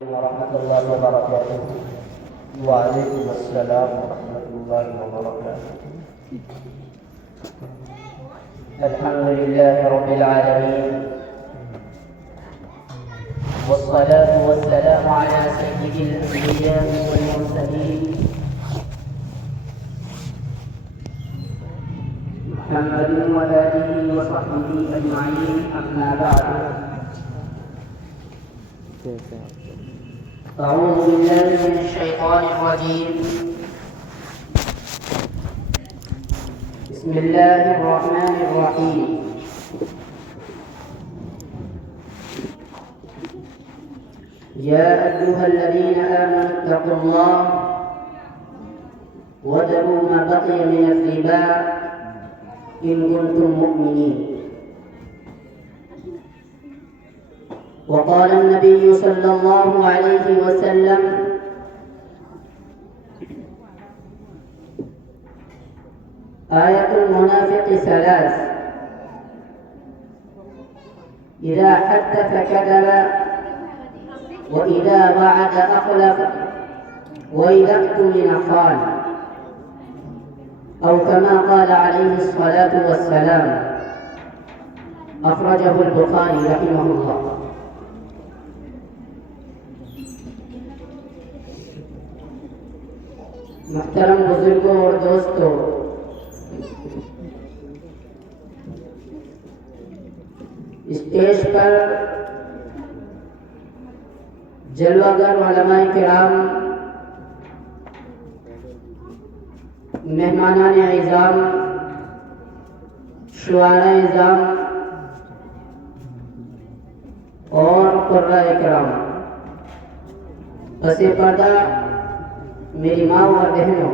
ورحمة الله وبركاته. وعليكم السلام ورحمة الله وبركاته. الحمد لله رب العالمين، والصلاة والسلام على سيد الأنبياء والمرسلين محمد وآله وصحبه أجمعين. أما بعد، أعوذ بالله من الشيطان الرجيم. بسم الله الرحمن الرحيم. يا أيها الذين آمنوا اتقوا الله وذروا ما بقي من الربا إن كنتم مؤمنين. وقال النبي صلى الله عليه وسلم: آية المنافق ثلاث: إذا حدث كذب، وإذا وعد أخلف، وإذا اؤتمن خان، أو كما قال عليه الصلاة والسلام. أخرجه البخاري رحمه الله. محترم بزرگوں اور دوستوں، اسٹیج پر جلوہ گر علماء کرام، مہمانان اعظام، شعراء اعظام اور قراء کرام، پس پردہ میری ماں اور بہنوں،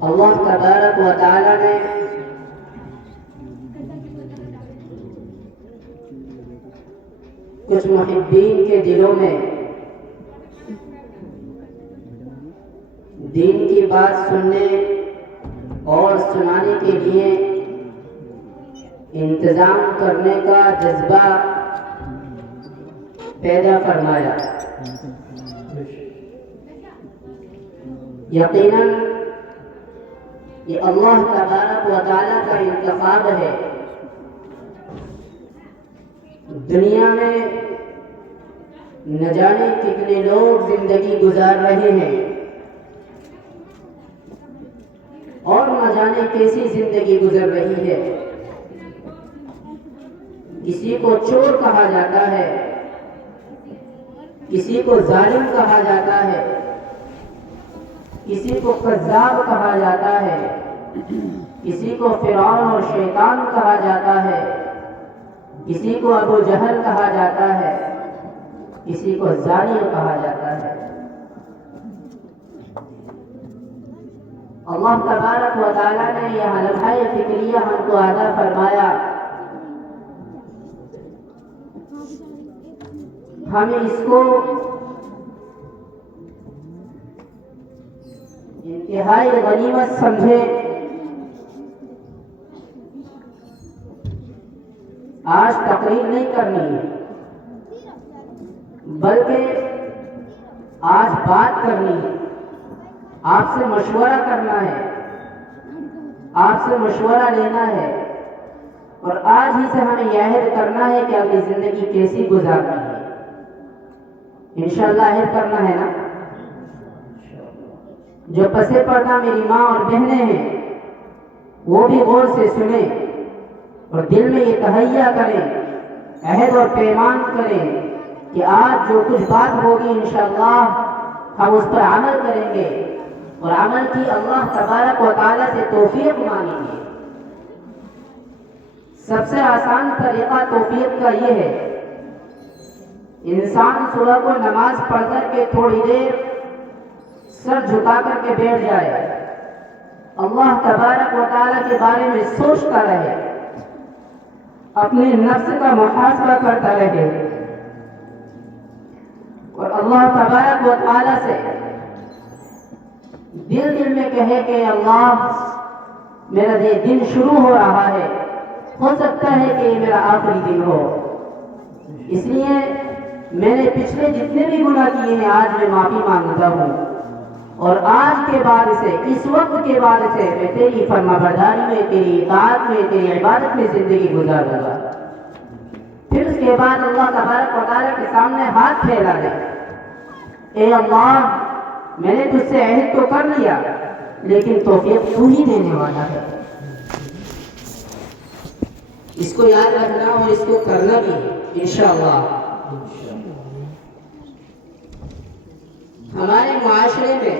اللہ تبارک و تعالی نے کچھ محبین کے دلوں میں دین کی بات سننے اور سنانے کے لیے انتظام کرنے کا جذبہ پیدا فرمایا۔ یقیناً یہ اللہ تبارک و تعالیٰ کا انتخاب ہے۔ دنیا میں نہ جانے کتنے لوگ زندگی گزار رہے ہیں اور نہ جانے کیسی زندگی گزر رہی ہے۔ کسی کو چور کہا جاتا ہے، کسی کو ظالم کہا جاتا ہے، کسی کو کذاب کہا جاتا ہے، کسی کو فرعون اور شیطان کہا جاتا ہے، کسی کو ابو جہل کہا جاتا ہے، کسی کو زانی کہا جاتا ہے۔ اللہ تبارک و تعالیٰ نے یہ لمحہ فکریہ ہم کو عطا فرمایا۔ ہمیں اس کو انتہائی غنیمت سمجھے، آج تقریر نہیں کرنی ہے بلکہ آج بات کرنی ہے، آپ سے مشورہ کرنا ہے، آپ سے مشورہ لینا ہے، اور آج ہی سے ہمیں یہ عہد کرنا ہے کہ اگلی زندگی کیسی گزارنی ہے۔ انشاءاللہ عہد کرنا ہے نا؟ جو پسے پردہ میری ماں اور بہنیں ہیں وہ بھی غور سے سنیں اور دل میں یہ تہیہ کریں، عہد اور پیمان کریں کہ آج جو کچھ بات ہوگی انشاءاللہ ہم اس پر عمل کریں گے، اور عمل کی اللہ تبارک و تعالیٰ سے توفیق مانگیں گے۔ سب سے آسان طریقہ توفیق کا یہ ہے، انسان صبح کو نماز پڑھ کر کے تھوڑی دیر سر جھکا کر کے بیٹھ جائے، اللہ تبارک و تعالیٰ کے بارے میں سوچتا رہے، اپنے نفس کا محاسبہ کرتا رہے، اور اللہ تبارک و تعالیٰ سے دل میں کہے کہ اللہ میرا یہ دن شروع ہو رہا ہے، ہو سکتا ہے کہ یہ میرا آخری دن ہو، اس لیے میں نے پچھلے جتنے بھی گناہ کیے ہیں آج میں معافی مانگتا ہوں، اور آج کے بعد سے، اس وقت کے بعد سے میں تیری فرما برداری میں، تیری اطاعت میں، تیری عبادت میں زندگی گزاروں گا۔ پھر اس کے بعد اللہ تبارک و تعالیٰ کے سامنے ہاتھ پھیلا دے، اے اللہ میں نے تجھ سے عہد تو کر لیا لیکن توفیق تو ہی دینے والا ہے۔ اس کو یاد رکھنا اور اس کو کرنا بھی انشاءاللہ۔ ہمارے معاشرے میں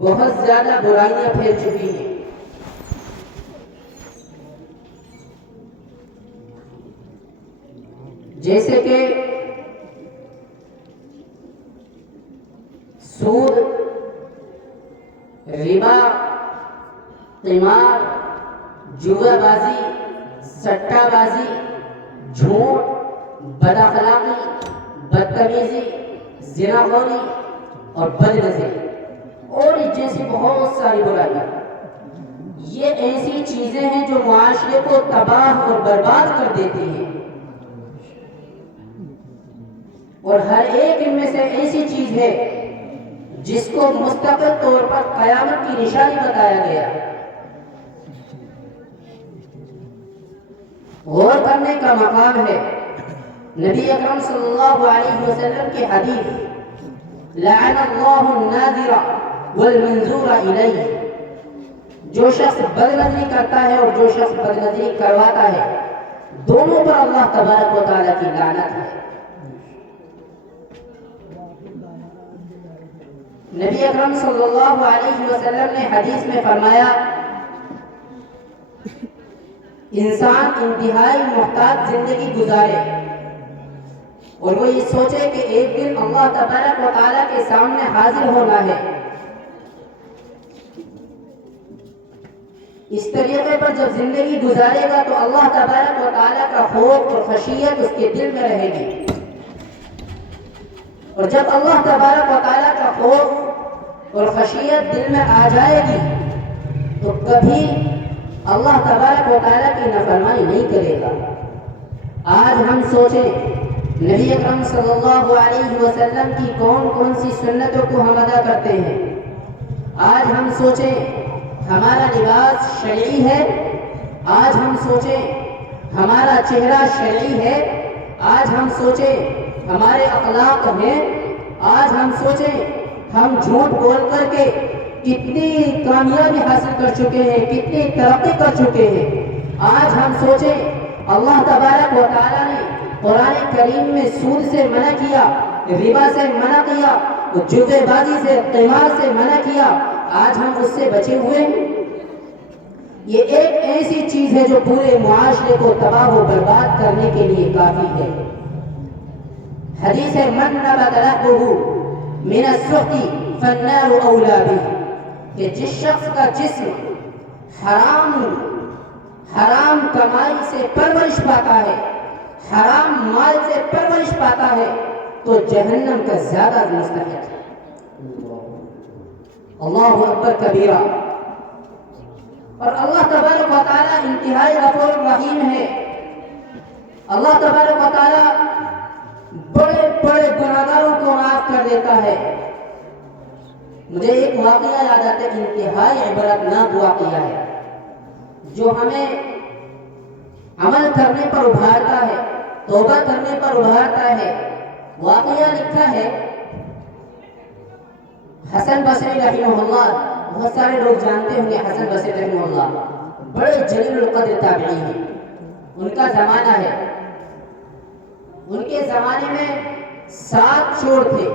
بہت زیادہ برائیاں پھیل چکی ہیں، جیسے کہ سود، ربا، قمار، جوا بازی، سٹہ بازی، جھوٹ، بد اخلاقی، بدتمیزی، زنا خوری اور بد نظری اور جیسی بہت ساری برائیاں۔ یہ ایسی چیزیں ہیں جو معاشرے کو تباہ اور برباد کر دیتی ہیں، اور ہر ایک ان میں سے ایسی چیز ہے جس کو مستقل طور پر قیامت کی نشانی بتایا گیا۔ غور کرنے کا مقام ہے نبی اکرم صلی اللہ علیہ وسلم کی حدیث، لعن اللہ الناظر والمنظور الیہ، جو شخص بد نظری کرتا ہے اور جو شخص بد نظری کرواتا ہے، دونوں پر اللہ تبارک و تعالیٰ کی لعنت ہے۔ نبی اکرم صلی اللہ علیہ وسلم نے حدیث میں فرمایا، انسان انتہائی محتاط زندگی گزارے اور وہ یہ سوچے کہ ایک دن اللہ تبارک و تعالیٰ کے سامنے حاضر ہونا ہے، اس طریقے پر جب زندگی گزارے گا تو اللہ تبارک و تعالیٰ کا خوف اور خشیت اس کے دل میں رہے گی، اور جب اللہ تبارک و تعالیٰ کا خوف اور خشیت دل میں آ جائے گی تو کبھی اللہ تبارک و تعالیٰ کی نافرمانی نہیں کرے گا۔ آج ہم سوچیں نبی اکرم صلی اللہ علیہ وسلم کی کون کون سی سنتوں کو ہم ادا کرتے ہیں۔ آج ہم سوچیں ہمارا لباس شرعی ہے، آج ہم سوچیں ہمارا چہرہ شرعی ہے، آج ہم سوچیں ہمارے اخلاق ہیں، آج ہم سوچیں ہم جھوٹ بول کر کے کتنی کامیابی حاصل کر چکے ہیں، کتنی ترقی کر چکے ہیں۔ آج ہم سوچیں اللہ تبارک و تعالیٰ نے قرآن کریم میں سود سے منع کیا، ربا سے منع کیا، جوے بازی سے، قمار سے منع کیا، آج ہم اس سے بچے ہوئے ہیں۔ یہ ایک ایسی چیز ہے جو پورے معاشرے کو تباہ و برباد کرنے کے لیے کافی ہے۔ حدیث ہے من نبت لحمہ من السحت فالنار اولی بہ، کہ جس شخص کا جسم حرام کمائی سے پرورش پاتا ہے، حرام مال سے پرورش پاتا ہے تو جہنم کا زیادہ مستحق ہے۔ اللہ اکبر کبیرہ۔ اور اللہ تبارک و تعالیٰ انتہائی غفور رحیم ہے۔ اللہ تبارک و تعالیٰ بڑے بڑے گناہگاروں کو معاف کر دیتا ہے۔ مجھے ایک واقعہ یاد آتا ہے، انتہائی عبرتناک واقعہ ہے جو ہمیں عمل کرنے پر ابھارتا ہے، توبہ کرنے پر ابھارتا ہے۔ واقعہ لکھا ہے حسن بصری رحمہ اللہ، بہت سارے لوگ جانتے ہوں گے حسن بصری رحمہ اللہ، بڑے جلیل القدر تابعی ہیں، ان کا زمانہ ہے۔ ان کے زمانے میں 7 چور تھے،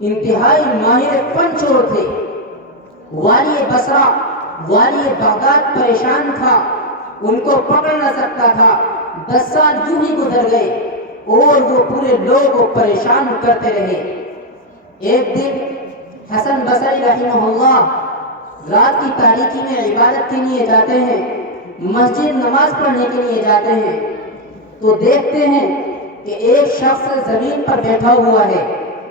انتہائی ماہر فن چور تھے۔ والی بصرہ، والی بغداد پریشان تھا، ان کو پکڑ نہ سکتا تھا۔ 10 سال یوں ہی گزر گئے اور وہ پورے لوگ کو پریشان کرتے رہے۔ ایک دن حسن بصری رحمہ اللہ رات کی تاریکی میں عبادت کے لیے جاتے ہیں، مسجد نماز پڑھنے کے لیے جاتے ہیں، تو دیکھتے ہیں کہ ایک شخص زمین پر بیٹھا ہوا ہے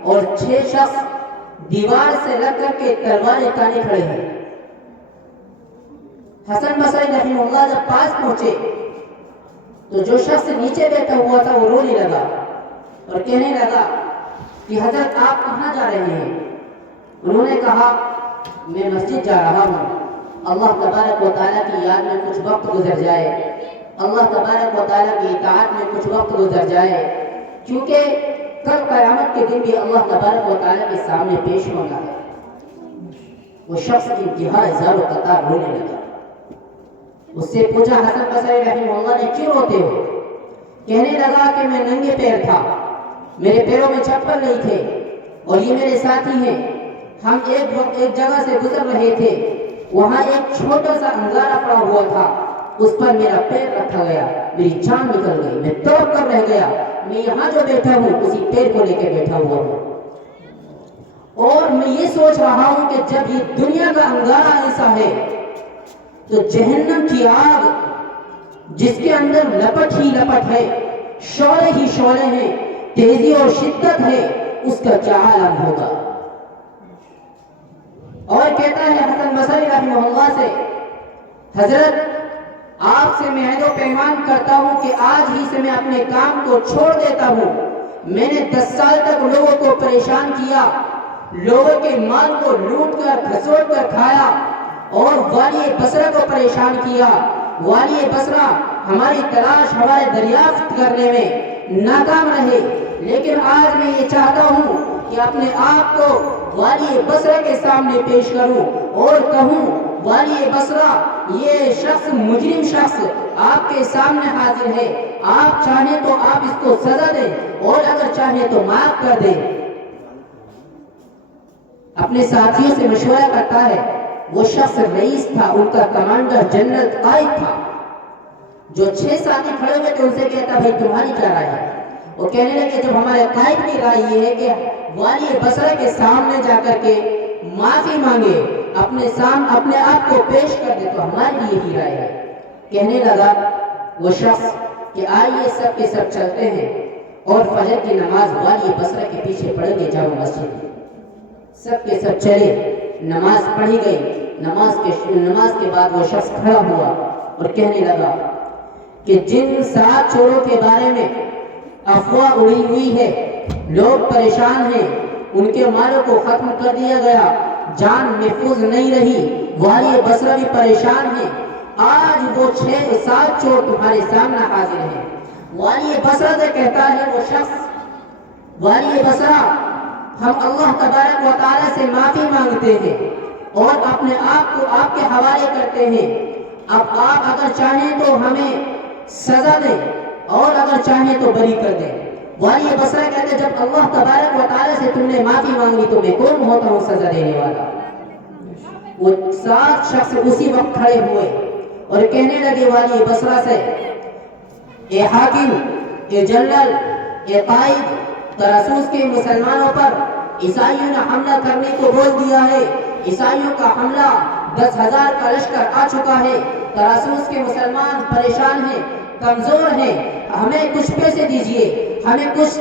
اور 6 شخص دیوار سے لگ کر کے تلواریں تانے کھڑے ہیں۔ حسن بصری رحمہ اللہ جب پاس پہنچے تو جو شخص نیچے بیٹھا ہوا تھا وہ رونے لگا اور کہنے لگا کہ حضرت آپ کہاں جا رہے ہیں؟ انہوں نے کہا میں مسجد جا رہا ہوں، اللہ تبارک و تعالیٰ کی یاد میں کچھ وقت گزر جائے، اللہ تبارک و تعالیٰ کی اطاعت میں کچھ وقت گزر جائے، کیونکہ کل قیامت کے دن بھی اللہ تبارک و تعالیٰ کے سامنے پیش ہونا ہے۔ وہ شخص انتہا زار و قطار رونے لگا۔ اس سے پوچھا حسن بصری رحمہ اللہ نے کیوں روتے ہو؟ کہنے لگا کہ میں ننگے پیر تھا، میرے پیروں میں چپل نہیں تھے، اور یہ میرے ساتھی ہیں، ہم ایک جگہ سے گزر رہے تھے، وہاں ایک چھوٹا سا انگارہ پڑا ہوا تھا، اس پر میرا پیر رکھا گیا، میری جان نکل گئی، میں توڑ کر رہ گیا، میں یہاں جو بیٹھا ہوں اسی پیر کو لے کے بیٹھا ہوا ہوں، اور میں یہ سوچ رہا ہوں کہ جب یہ دنیا کا انگارہ ایسا ہے تو جہنم کی آگ جس کے اندر لپٹ ہی لپٹ ہے، شعلے ہی شعلے ہیں، تیزی اور شدت ہے، اس کا کیا عالم ہوگا۔ اور کہتا ہے حسن بصری رحمہ اللہ سے، حضرت آپ سے میں عہد و پیمان کرتا ہوں کہ آج ہی سے میں اپنے کام کو چھوڑ دیتا ہوں، میں نے 10 سال تک لوگوں کو پریشان کیا، لوگوں کے مال کو لوٹ کر گھسوٹ کر کھایا، اور والی بصرہ کو پریشان کیا، والی بصرہ ہماری تلاش ہمارے دریافت کرنے میں ناکام رہے، لیکن آج میں یہ چاہتا ہوں کہ اپنے آپ کو والی بصرہ کے سامنے پیش کروں اور کہوں والی بصرہ یہ شخص مجرم شخص آپ کے سامنے حاضر ہے، آپ چاہیں تو آپ اس کو سزا دیں اور اگر چاہیں تو معاف کر دیں۔ اپنے ساتھیوں سے مشورہ کرتا ہے، وہ شخص رئیس تھا، ان کا کمانڈر جنرل قائد تھا، جو 6 ساتھی کھڑے ہوئے تھے ان سے کہتا بھائی تمہاری کیا رائے ہے؟ وہ کہنے لگے جب ہمارے قائد کی رائے یہ ہے کہ والی بصرہ کے سامنے جا کر کے معافی مانگے، اپنے آپ کو پیش کر دے، تو ہماری بھی یہی رائے ہے۔ کہنے لگا وہ شخص کہ آئیے سب کے سب چلتے ہیں اور فجر کی نماز والی بصرہ کے پیچھے پڑھیں گے جامع مسجد میں۔ سب کے سب چلے، نماز پڑھی گئی، نماز کے بعد وہ شخص کھڑا ہوا اور کہنے لگا کہ جن 7 چوروں کے بارے میں افواہ اڑی ہوئی ہے، لوگ پریشان ہیں، ان کے مالوں کو ختم کر دیا گیا، جان محفوظ نہیں رہی، والی بصرہ بھی پریشان ہے، آج وہ 7 چور تمہارے سامنے حاضر ہیں۔ والی بصرہ سے کہتا ہے وہ شخص، والی بصرہ ہم اللہ تبارک و تعالیٰ سے معافی مانگتے ہیں اور اپنے آپ کو آپ کے حوالے کرتے ہیں، اب آپ اگر چاہیں تو ہمیں سزا دیں اور اگر چاہیں تو بری کر دیں۔ والی بصرہ کہتے جب اللہ تبارک و تعالیٰ سے تم نے معافی مانگی تو میں کون ہوتا ہوں سزا دینے والا؟ وہ 7 شخص اسی وقت کھڑے ہوئے اور کہنے لگے والی بصرہ سے، اے حاکم، اے جنرل، اے قائد، طرسوس کے مسلمانوں پر عیسائیوں نے حملہ کرنے کو بول دیا ہے، عیسائیوں کا حملہ 10,000 کا لشکر آ چکا ہے، طرسوس کے مسلمان پریشان ہیں، کمزور ہیں، ہمیں کچھ پیسے دیجئے، ہمیں کچھ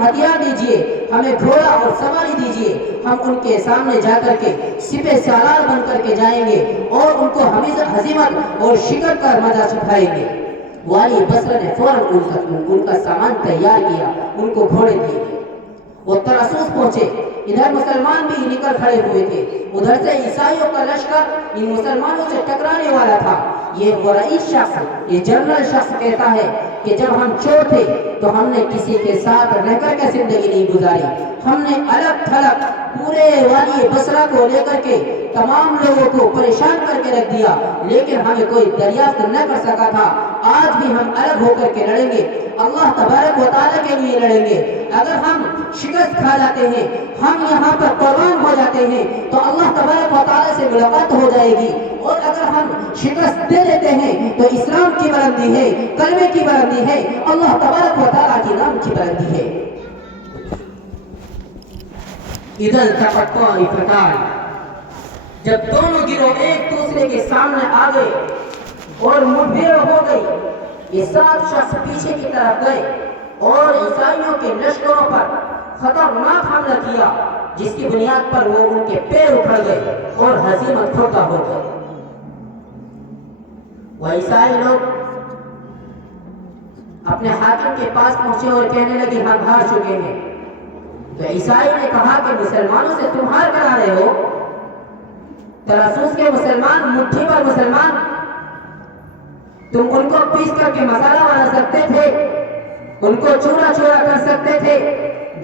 ہتھیار دیجئے، ہمیں گھوڑا اور سواری دیجئے، ہم ان کے سامنے جا کر کے سپہ سالار بن کر کے جائیں گے اور ان کو ہزیمت اور شکست کا مزہ چکھائیں گے۔ والی بصرہ نے فوراً ان کا سامان تیار کیا، ان کو گھوڑے دیے، وہ طرسوس پہنچے، ادھر مسلمان بھی نکل کھڑے ہوئے تھے، ادھر سے عیسائیوں کا لشکر ان مسلمانوں سے ٹکرانے والا تھا۔ یہ وہ رئیس شخص، یہ جنرل شخص کہتا ہے کہ جب ہم چور تھے تو ہم نے کسی کے ساتھ رہ کر کے زندگی نہیں گزاری، ہم نے الگ تھلگ پورے والی بصرہ کو لے کر کے تمام لوگوں کو پریشان کر کے رکھ دیا، لیکن ہمیں کوئی دریافت نہ کر سکا تھا۔ آج بھی ہم الگ ہو کر کے لڑیں گے، اللہ تبارک و تعالیٰ کے لیے لڑیں گے۔ اگر ہم شکست کھا جاتے ہیں، ہم یہاں پر قربان ہو جاتے ہیں تو اللہ تبارک و تعالیٰ سے ملاقات ہو جائے گی، اور اگر ہم شکست دے دیتے ہیں تو اسلام کی بلندی ہے، کلمے کی بلندی ہے، اللہ تبارک و تعالیٰ کے نام کی بلندی ہے۔ اذا التقى الطائفتان، جب دونوں گروہ ایک دوسرے کے سامنے آ گئے اور مٹبھیڑ ہو گئی، یہ 7 شخص پیچھے کی طرف گئے اور عیسائیوں کے لشکروں پر خطرناک حملہ کیا، جس کی بنیاد پر وہ ان کے پیر اکھڑ گئے اور ہزیمت خوردہ ہو گئے۔ وہ عیسائی لوگ اپنے حاکم کے پاس پہنچے اور کہنے لگے ہم ہار چکے ہیں. تو عیسائی نے کہا کہ مسلمانوں سے تم ہار کر آ رہے ہو؟ ترسوس کے مسلمان، مٹھی پر مسلمان، تم ان کو پیس کر کے مسالہ بنا سکتے تھے، ان کو چورا چورا کر سکتے تھے.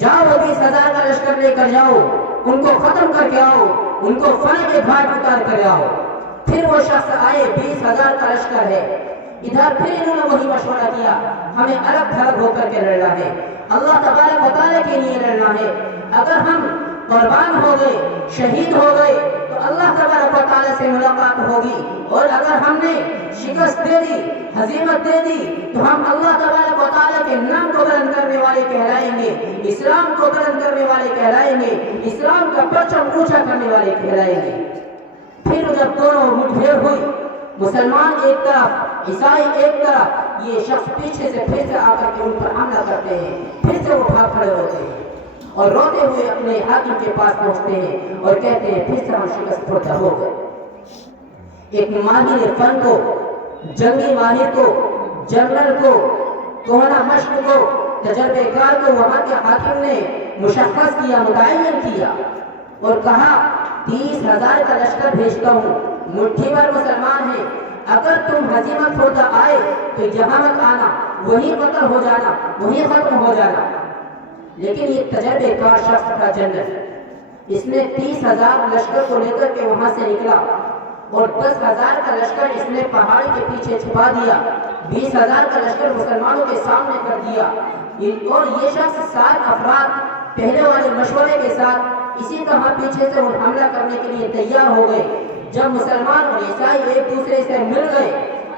جاؤ 20,000 کا لشکر لے کر جاؤ، ان کو ختم کر کے آؤ، ان کو فن کے گھاٹ اتار کر آؤ. پھر وہ شخص آئے، 20,000 کا لشکر ہے. ادھر پھر انہوں نے وہی مشورہ کیا، ہمیں الگ تھلگ ہو کر کے لڑنا ہے، اللہ تبارک و تعالیٰ کے لیے لڑنا ہے. اگر ہم قربان ہو گئے، شہید ہو گئے تو اللہ تبارک و تعالیٰ سے ملاقات ہوگی، اور اگر ہم نے شکست دے دی، ہزیمت دے دی، تو ہم اللہ تبارک و تعالیٰ کے نام کو بلند کرنے والے کہلائیں گے، اسلام کو بلند کرنے والے کہلائیں گے، اسلام کا پرچم اونچا کرنے والے کہلائیں گے. پھر جب دونوں مٹھبھیڑ ہوئی، مسلمان ایک طرف، عیسائی ایک طرف، یہ شخص پیچھے سے پھر سے آ کر کے ان پر حملہ کرتے ہیں. پھر سے وہ بھاگ کھڑے ہوتے ہیں اور روتے ہوئے اپنے حاکم کے پاس پہنچتے ہیں اور کہتے ہیں پھر سے ہم شکست خوردہ ہو گئے. ایک ماہر فن کو، جنگی ماہر کو، جنرل کو، کوہنہ مشق کو، تجربے کار کو وہاں کے حاکم نے مشخص کیا، متعین کیا اور کہا 30,000 کا لشکر بھیجتا ہوں، مٹھی بھر مسلمان ہیں، اگر تم ہزیمت ہوتا آئے تو یہاں مت آنا، وہی قتل ہو جانا، وہی ختم ہو جانا. لیکن یہ تجربے کار شخص تھا جنرل، اس نے 30,000 لشکر کو لے کر کے وہاں سے نکلا اور 10,000 کا لشکر اس نے پہاڑی کے پیچھے چھپا دیا، 20,000 کا لشکر مسلمانوں کے سامنے کر دیا. اور یہ شخص 7 افراد پہلے والے مشورے کے ساتھ اسی طرح پیچھے سے حملہ کرنے کے لیے تیار ہو گئے. جب مسلمان اور عیسائی ایک دوسرے سے مل گئے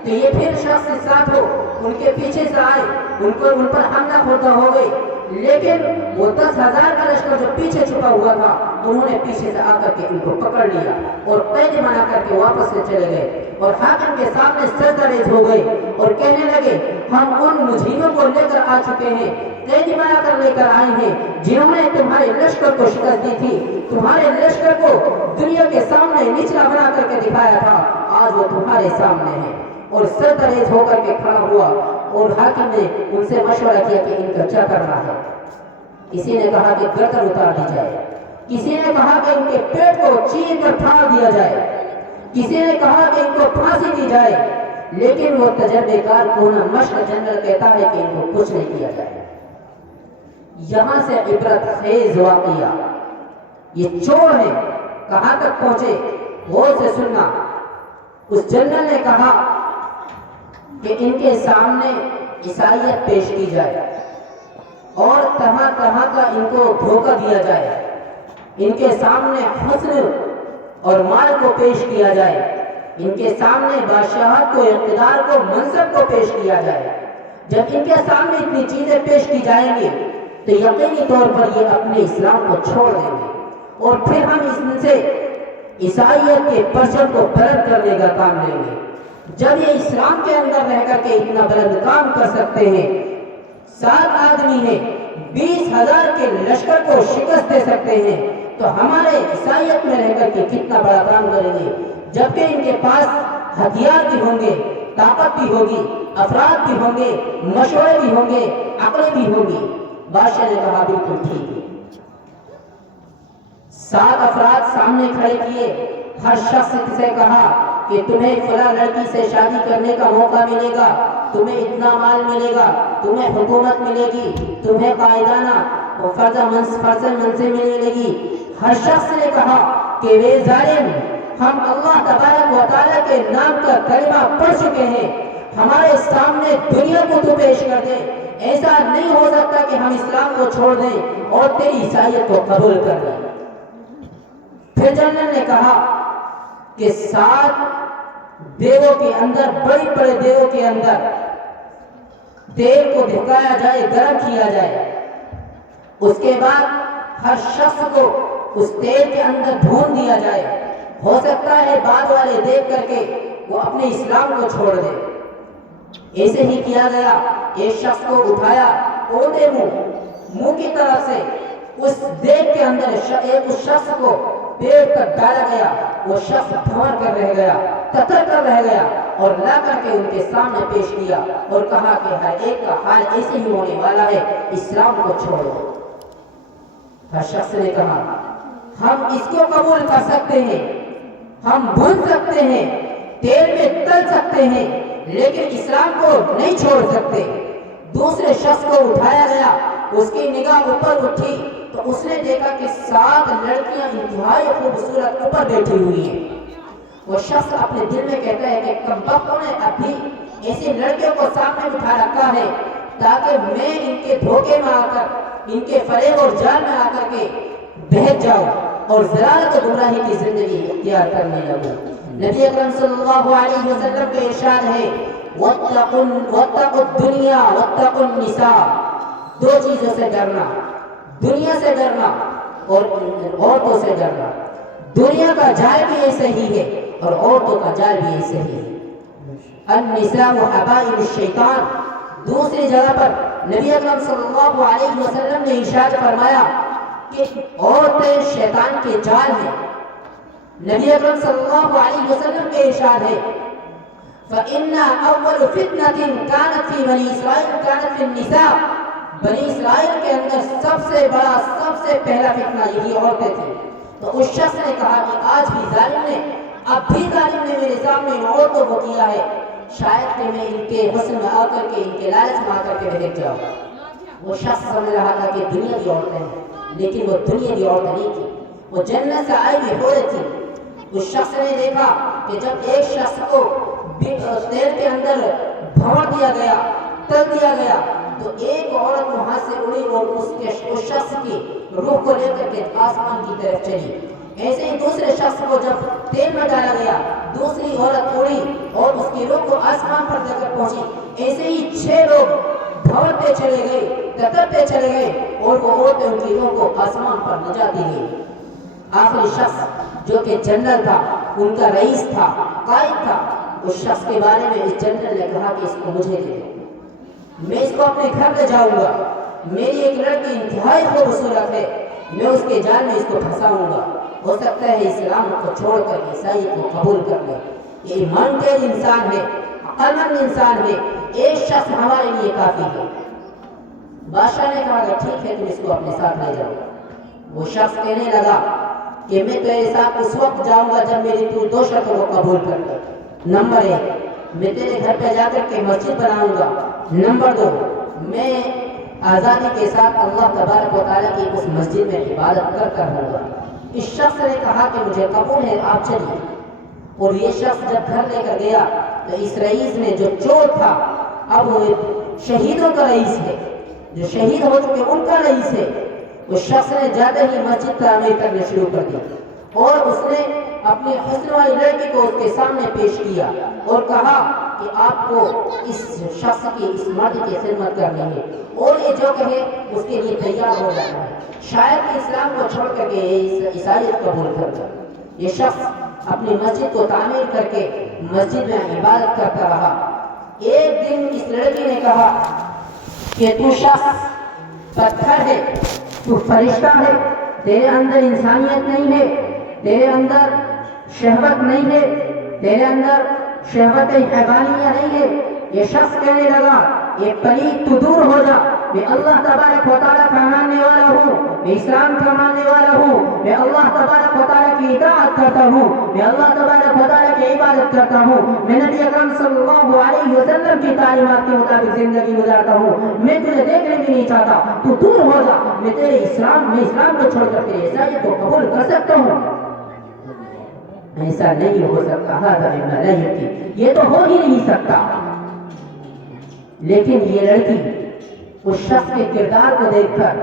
تو یہ پھر شخص ساتھ ہو ان کے پیچھے سے آئے، ان پر حملہ ہوتا ہو گئے. لیکن وہ 10,000 کا لشکر جو پیچھے چھپا ہوا تھا، انہوں نے پیچھے سے آ کر کے ان کو پکڑ لیا اور قید بنا کر کے واپس سے چلے گئے اور حاکم کے سامنے سجدہ ہو گئے اور کہنے لگے ہم ان مجرموں کو لے کر آ چکے ہیں، قید بنا کر لے کر آئے ہیں، جنہوں نے تمہارے لشکر کو شکست دی تھی، تمہارے لشکر کو دنیا کے سامنے نچلا بنا کر کے دکھایا تھا، آج وہ تمہارے سامنے ہے. اور سجدہ ہو کر کے کھڑا ہوا اور حاکم نے ان سے مشورہ کیا کہ ان کا کیا کرنا ہے. کسی نے کہا کہ گردن اتار دی جائے، کسی نے کہا کہ ان کے پیٹ کو چیر کر پھاڑ دیا جائے، کسی نے کہا کہ ان کو پھانسی دی جائے. لیکن وہ تجربے کار کوہنہ مشق جنرل کہتا ہے کہ ان کو کچھ نہیں کیا جائے. یہاں سے عبرت خیز واقعہ، یہ چور ہے، کہاں تک پہنچے غور سے سننا. اس جنرل نے کہا کہ ان کے سامنے عیسائیت پیش کی جائے اور طرح طرح کا ان کو دھوکہ دیا جائے، ان کے سامنے حسن اور مال کو پیش کیا جائے، ان کے سامنے بادشاہت کو، اقتدار کو، منصب کو پیش کیا جائے. جب ان کے سامنے اتنی چیزیں پیش کی جائیں گی تو یقینی طور پر یہ اپنے اسلام کو چھوڑ دیں گے اور پھر ہم ان سے عیسائیت کے پرچم کو بلند کرنے کا کام لیں گے. جب یہ اسلام کے اندر رہ کر کے اتنا بلند کام کر سکتے ہیں، 7 آدمی ہیں، 20,000 کے لشکر کو شکست دے سکتے ہیں، تو ہمارے عیسائیت میں رہ کر کے کتنا بڑا کام کریں گے. جبکہ ان کے پاس ہتھیار بھی ہوں گے، طاقت بھی ہوگی، افراد بھی ہوں گے، مشورے بھی ہوں گے، عقلیں بھی ہوں گی. بادشاہ نے کہا بالکل ٹھیک ہے. 7 افراد سامنے کھڑے کیے، ہر شخص سے کہا کہ تمہیں فلاں لڑکی سے شادی کرنے کا موقع ملے گا، تمہیں اتنا مال ملے گا، تمہیں حکومت ملے گی، تمہیں قائدانہ اور فرض منصب ملے گی. ہر شخص نے کہا کہ وے ظالم، ہم اللہ تبارک و تعالیٰ کے نام کا کلمہ پڑھ چکے ہیں، ہمارے سامنے دنیا کو تو پیش کر دے، ایسا نہیں ہو سکتا کہ ہم اسلام کو چھوڑ دیں اور تیری عیسائیت کو قبول کر لیں. پھر جنرل نے کہا کہ 7 دیگوں کے اندر، بڑی بڑے دیگوں کے اندر تیل کو دھکایا جائے، گرم کیا جائے، اس کے بعد ہر شخص کو اس تیل کے اندر بھون دیا جائے. ہو سکتا ہے بعد والے دیکھ کر کے وہ اپنے اسلام کو چھوڑ دے. ایسے ہی کیا گیا. ایک شخص کو اٹھایا، اونٹے منہ کی طرف سے اس دیگ کے اندر اس شخص کو پیٹ تک ڈالا گیا، وہ شخص بھنور کر رہ گیا. تتر کر رہ گیا اور لا کر کے ان کے سامنے پیش کیا اور کہا کہ ہر ایک کا حال ایسے ہی ہونے والا ہے، اسلام کو چھوڑو۔ ہر شخص نے کہا ہم اس کو قبول کر سکتے ہیں، ہم بھول سکتے ہیں، تیل میں تل سکتے ہیں، لیکن اسلام کو نہیں چھوڑ سکتے۔ دوسرے شخص کو اٹھایا گیا، اس کی نگاہ اوپر اٹھی تو اس نے دیکھا کہ 7 لڑکیاں انتہائی خوبصورت اوپر بیٹھی ہوئی ہیں۔ وہ شخص اپنے دل میں کہتا ہے کہ کمبختوں نے ابھی ایسی لڑکیوں کو سامنے اٹھا رکھا ہے تاکہ میں ان کے دھوکے میں آ کر، ان کے فریب اور جال میں آ کر کے بہت جاؤں اور ضلالت و گمراہی کی زندگی اختیار کرنے لگوں۔ نبی اکرم صلی اللہ علیہ وسلم کا ارشاد ہے وَاتَّقُوا الدُّنْيَا وَاتَّقُوا النِّسَاءَ، 2 چیزوں سے ڈرنا، دنیا سے ڈرنا اور عورتوں سے ڈرنا۔ دنیا کا جال بھی ایسے ہی ہے اور عورتوں کا جال بھی ایسے ہی ہے۔ النساء حبائل الشیطان، دوسری جگہ پر نبی اکرم صلی اللہ علیہ وسلم نے ارشاد فرمایا کہ عورتیں شیطان کے جال ہیں۔ نبی اکرم صلی اللہ علیہ وسلم کے ارشاد ہے فَإِنَّ أَوَّلُ فِتْنَةٍ كَانَتْ فِي بَنِي إِسرَائِيلَ كَانَتْ فِي النِّسَاءِ، بنی اسرائیل کے اندر سب سے بڑا، سب سے پہلا فتنہ یہی عورتیں تھیں۔ تو اس شخص نے کہا کہ آج بھی ظالم نے، اب بھی ظالم نے میرے سامنے ان عورتوں کو کیا ہے، شاید کہ میں ان کے حسن میں آ کر کے، ان کے لالچ میں آ کر کے بہک جاؤں۔ وہ شخص سمجھ رہا تھا کہ دنیا کی عورتیں ہیں، لیکن وہ دنیا کی عورتیں نہیں تھی، وہ جنت سے آئی ہوئی عورتیں تھی۔ اس شخص نے دیکھا کہ جب ایک شخص کو تیل کے اندر بھنور دیا گیا، تل دیا گیا، تو ایک عورت وہاں سے اڑی اور اس شخص کی روح کو لے کر کے آسمان کی طرف چلی۔ ایسے ہی دوسرے شخص کو جب تیل میں ڈالا گیا، دوسری عورت اڑی اور اس کی روح کو آسمان پر جا کر پہنچی۔ ایسے ہی 6 لوگ بھنورتے چلے گئے، تترتے چلے گئے اور وہ عورتیں ان کی روح کو آسمان پر نجات دی گئی۔ آخری شخص جو کہ جنرل تھا، ان کا رئیس تھا، قائد تھا، اس شخص کے بارے میں اس جنرل نے کہا کہ اس کو مجھے دے دو، میں اس کو اپنے گھر لے جاؤں گا، میری ایک لڑکی انتہائی خوبصورت ہے، میں اس کے جال میں اس کو پھنساؤں گا، ہو سکتا ہے اسلام کو چھوڑ کر عیسائیت کو قبول کر لے۔ یہ ایماندار انسان ہے، عقل مند انسان ہے، ایک شخص ہمارے لیے کافی ہے۔ بادشاہ نے کہا کہ ٹھیک ہے، تم اس کو اپنے ساتھ لے جاؤ۔ وہ شخص کہنے لگا کہ میں تیرے ساتھ اس وقت جاؤں گا جب میری تو 2 شرطوں کو قبول کر لے۔ نمبر 1، میں تیرے گھر پہ جا کر کے مسجد بناؤں گا۔ نمبر 2، میں آزادی کے ساتھ اللہ تبارک و تعالیٰ کی اس مسجد میں عبادت کر رہوں گا۔ اس شخص نے کہا کہ مجھے قبول ہے، آپ چلیے۔ اور یہ شخص جب گھر لے کر گیا تو اس رئیس نے، جو چور تھا، اب وہ شہیدوں کا رئیس ہے، جو شہید ہو چکے ان کا رئیس ہے، اس شخص نے جاتے ہی مسجد تعمیر کرنے شروع کر دی اور اس نے اپنی حسن والی لڑکی کو اس کے سامنے پیش کیا اور کہا کہ آپ کو اس شخص کی، اس مرد کی خدمت کرنی ہے اور یہ جو کہے اس کے لیے تیار ہو جانا ہے، شاید کہ اسلام کو چھوڑ کر کے عیسائیت قبول کر لے۔ یہ شخص اپنی مسجد کو تعمیر کر کے مسجد میں عبادت کرتا رہا۔ ایک دن اس لڑکی نے کہا کہ تو شخص پتھر ہے، تو فرشتہ ہے، تیرے اندر انسانیت نہیں ہے، تیرے اندر شہوت نہیں ہے، تیرے اندر شہوت حیوانیہ نہیں ہے۔ یہ شخص کہنے لگا یہ پلید تو دور ہو جا، میں اللہ تبارک و تعالیٰ کا ماننے والا ہوں، میں اسلام کا ماننے والا ہوں، میں اللہ تبارک و تعالیٰ کی اطاعت کرتا ہوں، میں اللہ تبارک و تعالیٰ کی عبادت کرتا ہوں، میں نبی اکرم صلی اللہ علیہ وسلم کی تعلیمات کے مطابق زندگی گزارتا ہوں، میں تجھے دیکھنے بھی نہیں چاہتا، تو دور ہو جا، میں اسلام کو چھوڑ کر کے عیسائیت کو قبول کر سکتا ہوں۔ ایسا نہیں ہو سکتا، یہ تو ہو ہی نہیں سکتا۔ لیکن یہ لڑکی اس شخص کے کردار کو دیکھ کر،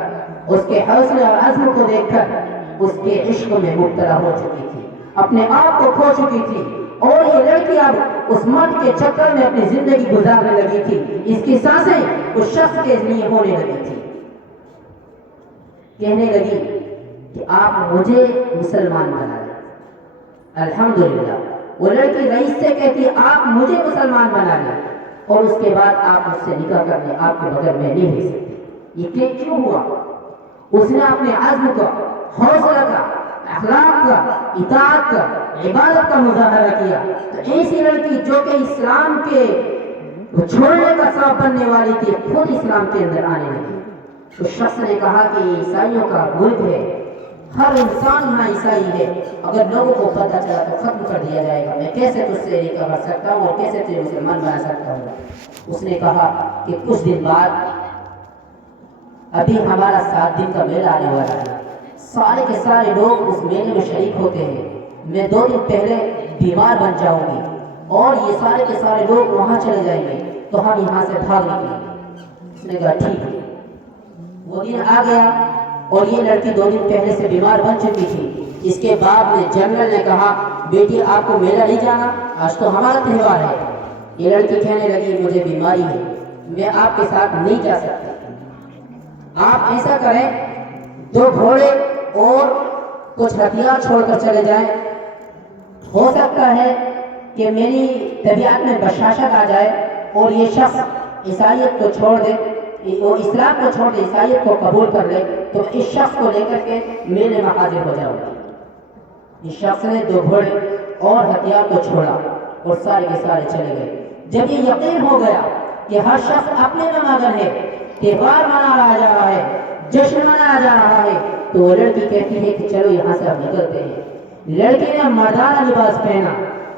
اس کے حوصلے اور عزم کو دیکھ کر اس کے عشق میں مبتلا ہو چکی تھی، اپنے آپ کو کھو چکی تھی، اور یہ لڑکی اب اس مرد کے چکر میں اپنی زندگی گزارنے لگی تھی، اس کی سانسیں اس شخص کے لیے ہونے لگی تھی۔ کہنے لگی کہ آپ مجھے مسلمان بنا دیں۔ الحمدللہ وہ لڑکی رئیس سے کہتی ہے آپ مجھے مسلمان بنا دیں اور اس کے بعد آپ مجھ سے نکاح کر لیں، آپ کے بغیر میں نہیں رہ سکتی۔ یہ کیوں ہوا؟ اس نے اپنے عزم کا، حوصلہ کا، اخلاق کا، اطاعت کا، عبادت کا مظاہرہ کیا، تو ایسی لڑکی جو کہ اسلام کے چھوڑنے کا سبب بننے والی تھی خود اسلام کے اندر آنے لگی۔ اس شخص نے کہا کہ یہ عیسائیوں کا ملک ہے، ہر انسان یہاں عیسائی ہے، اگر لوگوں کو پتہ چلا تو ختم کر دیا جائے گا، میں کیسے تجھ سے نکاح کر سکتا ہوں اور کیسے تجھے مسلمان بنا سکتا ہوں۔ اس نے کہا کہ کچھ دن بعد ابھی ہمارا 7 دن کا میلہ آنے والا ہے، سارے کے سارے لوگ اس میلے میں شریک ہوتے ہیں، میں 2 دن پہلے بیمار بن جاؤں گی اور یہ سارے کے سارے لوگ وہاں چلے جائیں گے تو ہم یہاں سے بھاگ نکلیں گے۔ اس نے کہا ٹھیک ہے۔ وہ دن آ گیا اور یہ لڑکی 2 دن پہلے سے بیمار بن چکی تھی۔ اس کے بعد میں جنرل نے کہا بیٹی آپ کو میلہ نہیں جانا، آج تو ہمارا تہوار ہے۔ یہ لڑکی کہنے لگی مجھے بیماری ہے، میں آپ کے ساتھ نہیں جا سکتی، آپ ایسا کریں 2 گھوڑے اور کچھ ہتھیار چھوڑ کر چلے جائیں، ہو سکتا ہے کہ میری طبیعت میں بشاشت آ جائے اور یہ شخص عیسائیت کو چھوڑ دے، وہ اسلام کو چھوڑ دے عیسائیت کو قبول کر لے، تو اس شخص کو لے کر کے میلے میں حاضر ہو جاؤں گا۔ اس شخص نے 2 گھوڑے اور ہتھیار کو چھوڑا اور سارے کے سارے چلے گئے۔ جب یہ یقین ہو گیا کہ ہر شخص اپنے میں مگن ہے، تہوار منایا جا رہا ہے، جشن منایا جا رہا ہے، تو وہ لڑکی کہتی ہے کہ چلو یہاں سے ہم نکلتے ہیں۔ لڑکی نے مردانہ لباس پہنا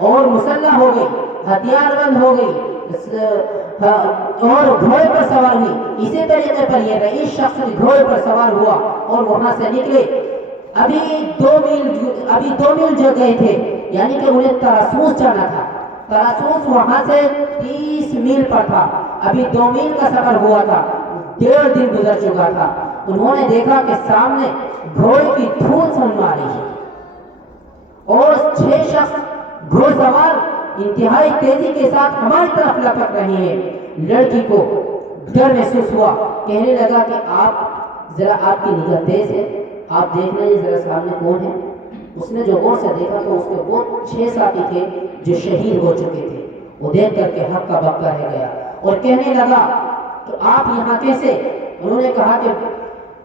اور مسلح ہو گئی، ہتھیار بند ہو گئی اور گھوڑے پر سوار ہوئی۔ اسی طریقے پر یہ رئیس شخص گھوڑے پر سوار ہوا اور وہاں سے نکلے۔ ابھی 2 میل جو گئے تھے، یعنی کہ انہیں ترسوس جانا تھا، ترسوس وہاں سے 30 میل پر تھا، ابھی 2 میل کا سفر ہوا تھا، 1.5 دن گزر چکا تھا۔ انہوں نے دیکھا کہ سامنے گھوڑے کی دھول سن آ رہی ہے اور 6 شخص گھوڑ سوار انتہائی تیزی کے ساتھ ہماری طرف لپک رہے ہیں۔ لڑکی کو ڈر محسوس ہوا، کہنے لگا کہ آپ کی نگاہ تیز ہے، آپ دیکھ لیں ذرا سامنے کون ہے۔ اس نے جو غور سے دیکھا تو اس کے وہ 6 ساتھی تھے جو شہید ہو چکے تھے۔ وہ دیکھ کر کے ہکا بکا رہ گیا اور کہنے لگا کہ آپ یہاں کیسے؟ انہوں نے کہا کہ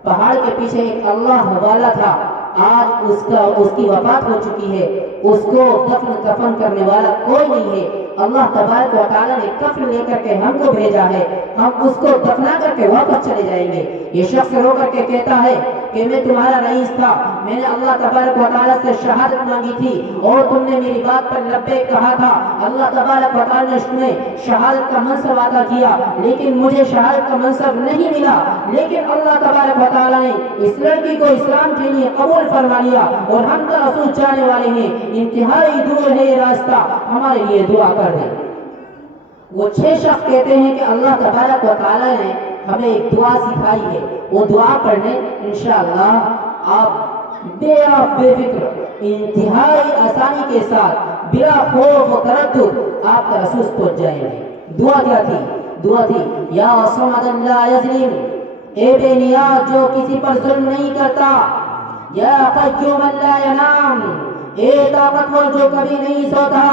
پہاڑ کے پیچھے ایک اللہ والا تھا، آج اس کی وفات ہو چکی ہے، اس کو دفن کفن کرنے والا کوئی نہیں ہے، اللہ تبارک و تعالیٰ نے کفن لے کر کے ہم کو بھیجا ہے، ہم اس کو دفنا کر کے واپس چلے جائیں گے۔ یہ شخص رو کر کے کہتا ہے کہ میں تمہارا رئیس تھا، میں نے اللہ تبارک و تعالیٰ سے شہادت مانگی تھی اور تم نے میری بات پر لبیک کہا تھا، اللہ تبارک و تعالیٰ نے تمہیں شہادت کا منصب عطا کیا، لیکن مجھے شہادت کا منصب نہیں ملا، لیکن اللہ تبارک و تعالیٰ نے اس لڑکی کو اسلام کے لیے قبول فرما لیا اور ہم تو رسول جانے والے ہیں، انتہائی دور ہے یہ راستہ، ہمارے لیے دعا کر دیں۔ وہ 6 شخص کہتے ہیں کہ اللہ تبارک و تعالیٰ نے ہمیں ایک دعا سکھائی ہے، وہ دعا پڑھنے انشاءاللہ آپ بے فکر انتہائی آسانی کے ساتھ بلا خوف و تردد آپ کا رسول پہنچ جائیں گے۔ دعا کیا تھی؟ دعا تھی یا صمد لا یظلم، اے بے نیاز جو کسی پر ظلم نہیں کرتا، یا قیوم لا ینام، اے طاقتور جو کبھی نہیں سوتا،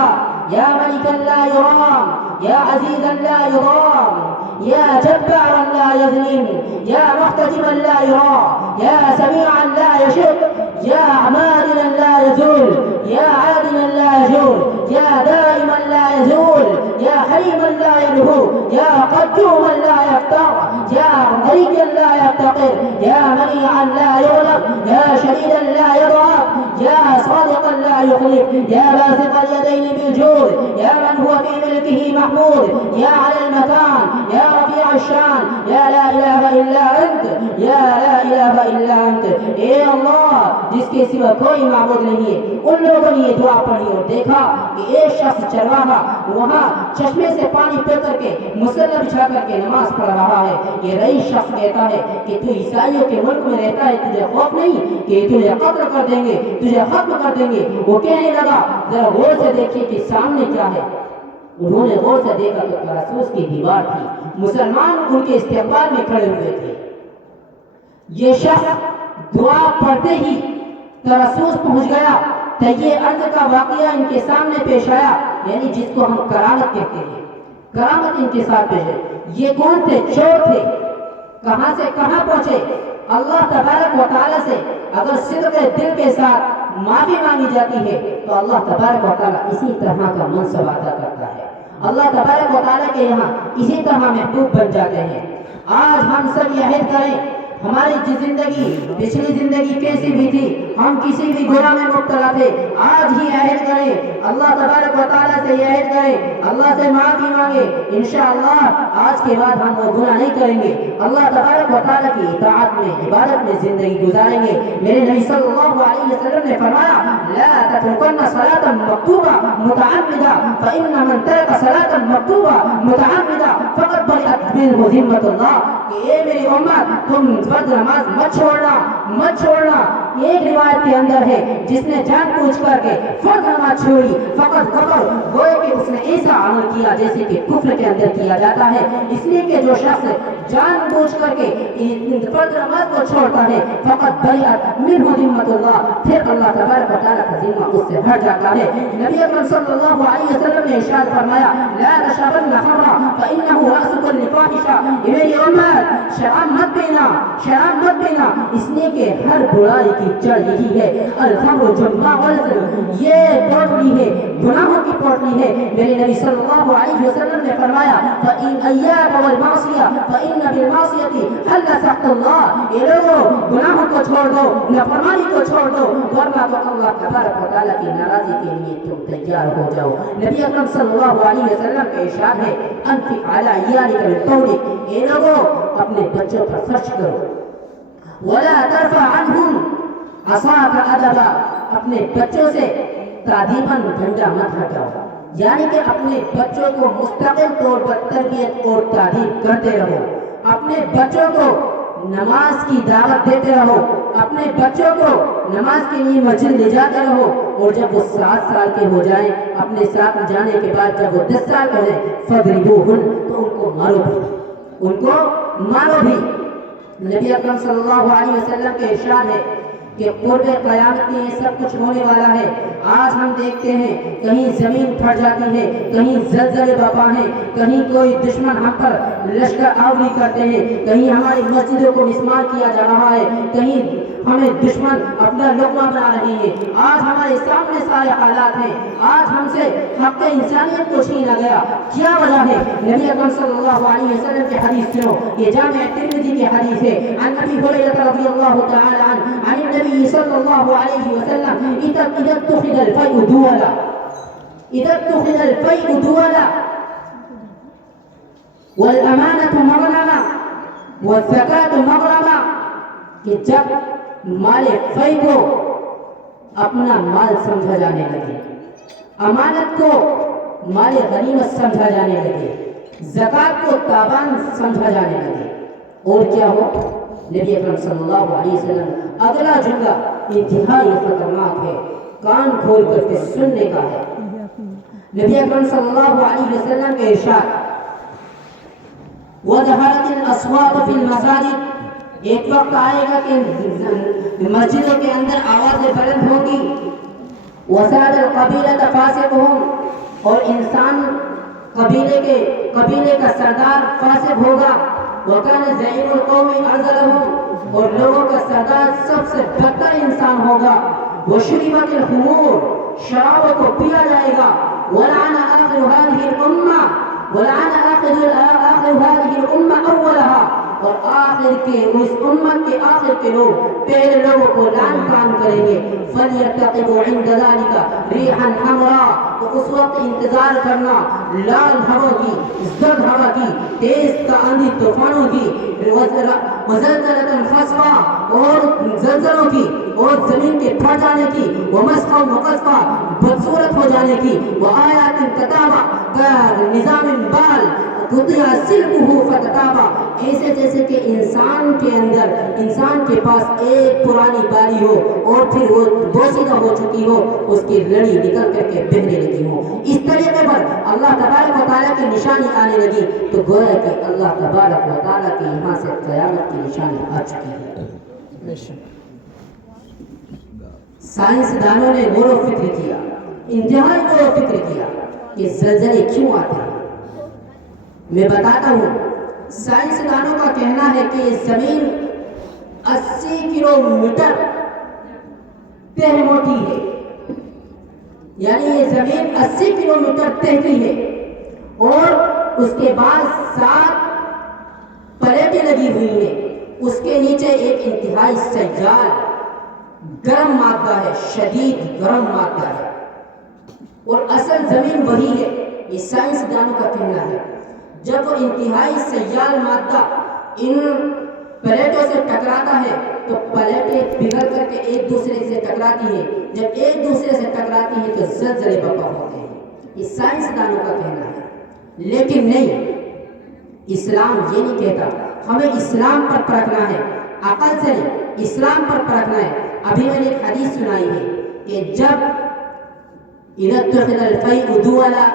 یا ملک لا یرام، یا عزیز لا یرام، یا جبار لا یظلم، یا محتجم لا یرا، یا سمیع لا یشق، یا عمادل لا یزول، یا عادل لا یجور، یا دائما لا یزول، یا حلیم لا ینہو، یا قدوم لا یفتر، یا غنی لا یفتقر، یا منیعا لا یغلب، یا شدیدا لا یضعف، یا صادقا لا یخلف، یا باسط الیدین بالجود، یا من هو في ملكه محمود، یا علی المکان، یا رفیع الشان، یا لا الہ الا انت، یا لا الہ الا انت۔ اے اللہ جس کے سوا کوئی معبود نہیں ہے۔ ان لوگوں نے یہ دعا پڑھی اور دیکھا کہ ایک شخص چرواہا وہاں چشمے سے پانی پی کر کے مصلی بچھا کر کے نماز پڑھ رہا ہے۔ یہ رئیس شخص کہتا ہے کہ تو عیسائیوں کے ملک میں رہتا ہے، تجھے خوف نہیں کہ تجھے قتل کر دیں گے، تجھے ختم کر دیں گے؟ وہ کہنے لگا ذرا غور سے دیکھیے کہ سامنے کیا ہے۔ انہوں نے غور سے دیکھا تو ترسوس کی دیوار تھی، مسلمان ان کے استقبال میں کھڑے ہوئے تھے۔ یہ شخص دعا پڑھتے ہی ترسوس پہنچ گیا، تہیہ ارض کا واقعہ ان کے سامنے پیش آیا، یعنی جس کو ہم کرامت کہتے ہیں، کرامت ان کے ساتھ پیش ہے۔ یہ کون تھے؟ چور تھے، کہاں سے کہاں پہنچے؟ اللہ تبارک و تعالیٰ سے اگر صدق دل کے ساتھ معافی مانگی جاتی ہے تو اللہ تبارک و تعالیٰ اسی طرح کا منصب ادا کرتا ہے. اللہ تبارک و تعالیٰ کے یہاں اسی طرح محبوب بن جاتے ہیں. آج ہم سب یہ عہد کریں ہماری زندگی پچھلی زندگی کیسی بھی تھی, ہم کسی بھی گناہ میں مبتلا تھے, آج ہی عہد کریں اللہ تبارک و تعالیٰ سے, یہ عہد کریں اللہ سے معافی مانگے. انشاءاللہ آج کے بعد ہم وہ گناہ نہیں کریں گے, اللہ تبارک و تعالیٰ کی اطاعت میں عبادت میں زندگی گزاریں گے. میرے نبی صلی اللہ علیہ وسلم نے فرمایا لا تتركن صلاة مكتوبة متعمدا فإن من ترك صلاة مكتوبة متعمدا فقد برئت منه ذمة الله. کہ اے میری امت تم فرض نماز مت چھوڑنا. ایک روایت کے اندر ہے جس نے جان بوجھ کر کے فرض نماز چھوڑی فقط کفر, گویا کہ اس نے ایسا عمل کیا جیسے کہ کفر کے اندر کیا جاتا ہے. اس لیے کہ جو شخص جان بوجھ کر کے فرض نماز کو چھوڑتا ہے فقط بریئت منہ ذمۃ اللہ, پھر اللہ تبارک و تعالیٰ کا ذمہ اس سے ہٹ جاتا ہے. نبی اکرم صلی اللہ علیہ وسلم نے ارشاد فرمایا لا تشربن خمرا فإنه رأس كل فاحشة. میری امت شراب مت پینا, اس لیے کہ ہر برائی کی جڑ یہی ہے. الخمر جمع والفجر, یہ پوٹلی ہے, گناہوں کی پوٹلی ہے. میرے نبی صلی اللہ علیہ وسلم نے فرمایا فإن إياك والمعصية فإن بالمعصية حل سخط الله. یہ لوگوں گناہوں کو چھوڑ دو, نافرمانی کو چھوڑ دو, ورنہ تو اللہ تبارک و تعالیٰ کی ناراضی کے لیے تم تیار ہو جاؤ. نبی اکرم صلی اللہ علیہ وسلم کا ارشاد ہے انفق على عيالك بالقول. یہ لوگوں اپنے بچوں پر خرچ کرو. ولا ترفع عنهم عصاك ادبا, اپنے بچوں سے تعدیباً ڈنڈا مت ہٹاؤ, یعنی کہ اپنے بچوں کو مستقل طور پر تربیت اور تعلیم کرتے رہو. اپنے بچوں کو نماز کی دعوت دیتے رہو, اپنے بچوں کو نماز کے لیے مسجد لے جاتے رہو. اور جب وہ 7 سال کے ہو جائیں, اپنے ساتھ جانے کے بعد جب وہ 10 سال کا ہے فضربوہن, تو ان کو مارو بھی. نبی اکرم صلی اللہ علیہ وسلم کے ارشاد ہے کہ قرب قیامت میں یہ سب کچھ ہونے والا ہے. آج ہم دیکھتے ہیں کہیں زمین پھٹ جاتی ہے, کہیں زلزلے برپا ہیں, کہیں کوئی دشمن ہم پر لشکر آوری کرتے ہیں, کہیں ہماری مسجدوں کو مسمار کیا جا رہا ہے, کہیں ہمیں دشمن اپنا لقمہ بنا رہے ہیں. آج ہمارے سامنے سارے حالات ہیں. آج ہم سے حق انسانیت کو چھینا گیا. کیا وجہ ہے؟ نبی اکرم صلی اللہ علیہ وسلم کی حدیث سنو, یہ جامع ترمذی کی حدیث ہے. عن ابی ہریرہ رضی اللہ تعالی عنہ عن النبی صلی اللہ علیہ وسلم اذا اتخذ الفيء دولا والامانة مغنما والزکاة مغرما, کہ جب مال فی کو اپنا مال سمجھا جانے لگے, امانت کو مال غنیمت سمجھا جانے لگے, زکات کو تاوان سمجھا جانے لگے, اور کیا ہو؟ نبی اکرم صلی اللہ علیہ وسلم اگلا جملہ انتہائی خطرناک ہے, کان کھول کر کے سننے کا ہے. نبی اکرم صلی اللہ علیہ وسلم کے ارشاد وَظَهَرَتِ الْأَصْوَاتُ فِي الْمَسَاجِدِ, ایک وقت آئے گا کہ مسجدوں کے اندر آوازیں بلند ہوگی. وَسَادَ الْقَبِيلَةَ فَاسِقُهُمْ, اور انسان قبیلے کا سردار فاسق ہوگا. وَكَانَ زَعِيمُ الْقَوْمِ أَعْزَلَهُمْ, اور لوگوں کا سردار سب سے بدتر انسان ہوگا. وَشُرِبَتِ الْخُمُورُ, شراب کو پیا جائے گا. وَلَعَنَ آخِرُ هَذِهِ الْأُمَّةِ أَوَّلَهَا, اور آخر کے اس امت کے آخر کے لوگ پہلے لوگوں کو لعن کام کریں گے. فَلْيَرْتَقِبُوا عِنْدَ ذَلِكَ رِيحًا حَمْرَاءَ, تو اس وقت انتظار کرنا لال ہوا کی, زرد ہوا کی, تیز آندھی طوفانوں کی, وَزَلْزَلَةً خَسْفًا, اور زلزلوں کی, اور زمین کے پھٹ جانے کی, وَمَسْخًا وَقَذْفًا, بدصورت ہو جانے کی, وَآيَاتٍ كَتَابًا كَنِظَامٍ بَالٍ قُطِعَ سِلْكُهُ فَتَتَابًا, ایسے جیسے کہ انسان کے اندر, انسان کے پاس ایک پرانی باری ہو اور پھر وہ بوسیدہ ہو چکی ہو, اس کی لڑی نکل کر کے بہنے لگی ہو. اس طریقے پر اللہ تبارک و تعالیٰ کی نشانی آنے لگی, تو گویا کہ اللہ تبارک و تعالیٰ کے یہاں سے قیامت کی نشانی آ چکی ہے. سائنسدانوں نے غور و فکر کیا, انتہائی غور و فکر کیا کہ زلزلے کیوں آتے ہیں. میں بتاتا ہوں, سائنسدانوں کا کہنا ہے کہ زمین 80 کلومیٹر تہ موٹی ہے، یعنی یہ زمین 80 کلومیٹر تہتی ہے، اور اس کے بعد 7 پلیٹیں لگی ہوئی ہیں، اس کے نیچے ایک انتہائی سیال گرم مادہ ہے، شدید گرم مادہ ہے، اور اصل زمین وہی ہے، یہ سائنسدانوں کا کہنا ہے۔ جب وہ انتہائی سیال مادہ ان پلیٹوں سے ٹکراتا ہے تو پلیٹیں پگھل کر کے ایک دوسرے سے ٹکراتی ہیں، جب ایک دوسرے سے ٹکراتی ہیں تو زلزلے برپا ہوتے ہیں، یہ سائنسدانوں کا کہنا ہے۔ لیکن نہیں، اسلام یہ نہیں کہتا، ہمیں اسلام پر پرکھنا ہے، عقل سے نہیں، اسلام پر پرکھنا ہے۔ ابھی میں نے ایک حدیث سنائی ہے کہ جب اذا اتخذ الفیء دولا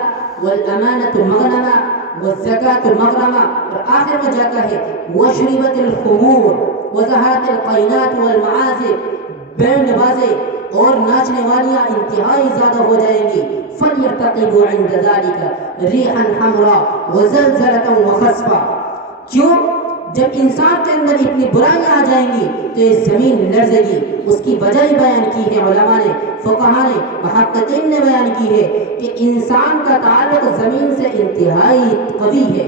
والامانة مغنما والزکاة مغرما، اور آخر میں جاتا ہے وشربت الخمور وظہرت القینات والمعازف، بینڈ بازے اور ناچنے والیاں انتہائی زیادہ ہو جائیں گی، فلیرتقبوا عند ذلك ریحا حمراء وزلزلة وخسفا۔ کیوں؟ جب انسان کے اندر اتنی برائیاں آ جائیں گی تو یہ زمین لرزے گی۔ اس کی وجہ بیان کی ہے علماء نے، فقہاء نے، محققین نے بیان کی ہے کہ انسان کا تعلق زمین سے انتہائی قوی ہے،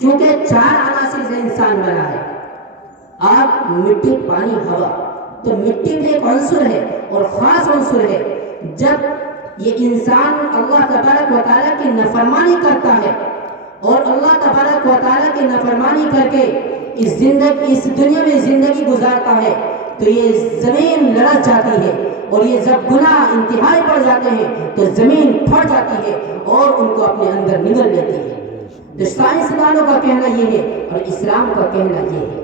کیونکہ 4 عناصر سے انسان بنا ہے، آگ، مٹی، پانی، ہوا۔ تو مٹی بھی ایک عنصر ہے اور خاص عنصر ہے۔ جب یہ انسان اللہ تبارک و تعالیٰ کی نافرمانی کرتا ہے اور اللہ تبارک و تعالیٰ کی نافرمانی کر کے اس دنیا میں زندگی گزارتا ہے تو یہ زمین لرز جاتی ہے، اور یہ جب گناہ انتہائی بڑھ جاتے ہیں تو زمین پھٹ جاتی ہے اور ان کو اپنے اندر نگل لیتی ہے۔ تو سائنسدانوں کا کہنا یہ ہے اور اسلام کا کہنا یہ ہے۔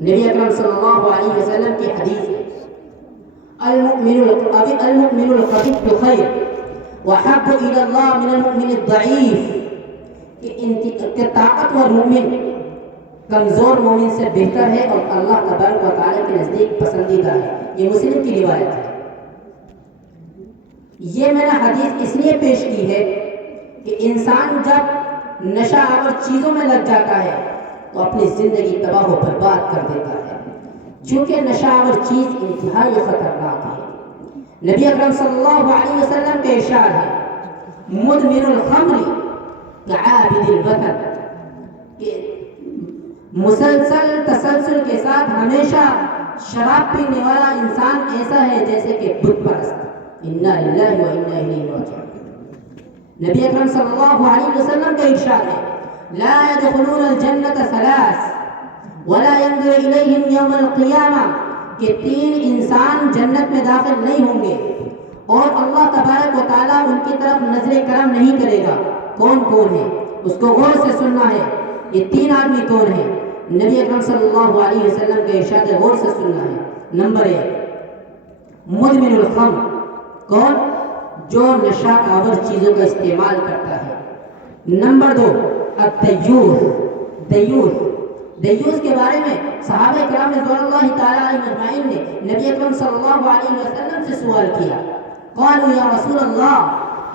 نبی اکرم صلی اللہ علیہ وسلم کی حدیث ہے، المؤمن القوی خیر وحب الی اللہ من المؤمن الضعیف، کہ طاقتور مومن کمزور مومن سے بہتر ہے اور اللہ تبارک و تعالیٰ کے نزدیک پسندیدہ ہے۔ یہ مسلم کی روایت ہے۔ یہ میں نے حدیث اس لیے پیش کی ہے کہ انسان جب نشہ آور چیزوں میں لگ جاتا ہے تو اپنی زندگی تباہ و برباد کر دیتا ہے، چونکہ نشہ آور چیز انتہائی خطرناک ہے۔ نبی اکرم صلی اللہ علیہ وسلم کے ارشاد ہے، مدمن الخمر کعابد الوطن، کہ مسلسل تسلسل کے ساتھ ہمیشہ شراب پینے والا انسان ایسا ہے جیسے کہ بت پرست۔ انا للہ و انا الیہ راجعون۔ نبی اکرم صلی اللہ علیہ وسلم کا ارشاد ہے، لا يدخلون الجنة ثلاث ولا ينظر إليهم يوم القيامة، کہ 3 انسان جنت میں داخل نہیں ہوں گے اور اللہ تبارک و تعالیٰ ان کی طرف نظر کرم نہیں کرے گا۔ کون کون ہے؟ اس کو غور سے سننا ہے۔ یہ 3 آدمی کون ہیں؟ نبی اکرم صلی اللہ علیہ وسلم کے ارشاد غور سے سننا ہے۔ نمبر 1، مدمن الخمر، کون؟ جو نشہ آور چیزوں کا استعمال کرتا ہے۔ نمبر 2، الدیوث، دیوث کے بارے میں صحابہ کرام رضوان اللہ تعالی علیہم اجمعین نے نبی اکرم صلی اللہ علیہ وسلم سے سوال کیا، قالوا یا رسول اللہ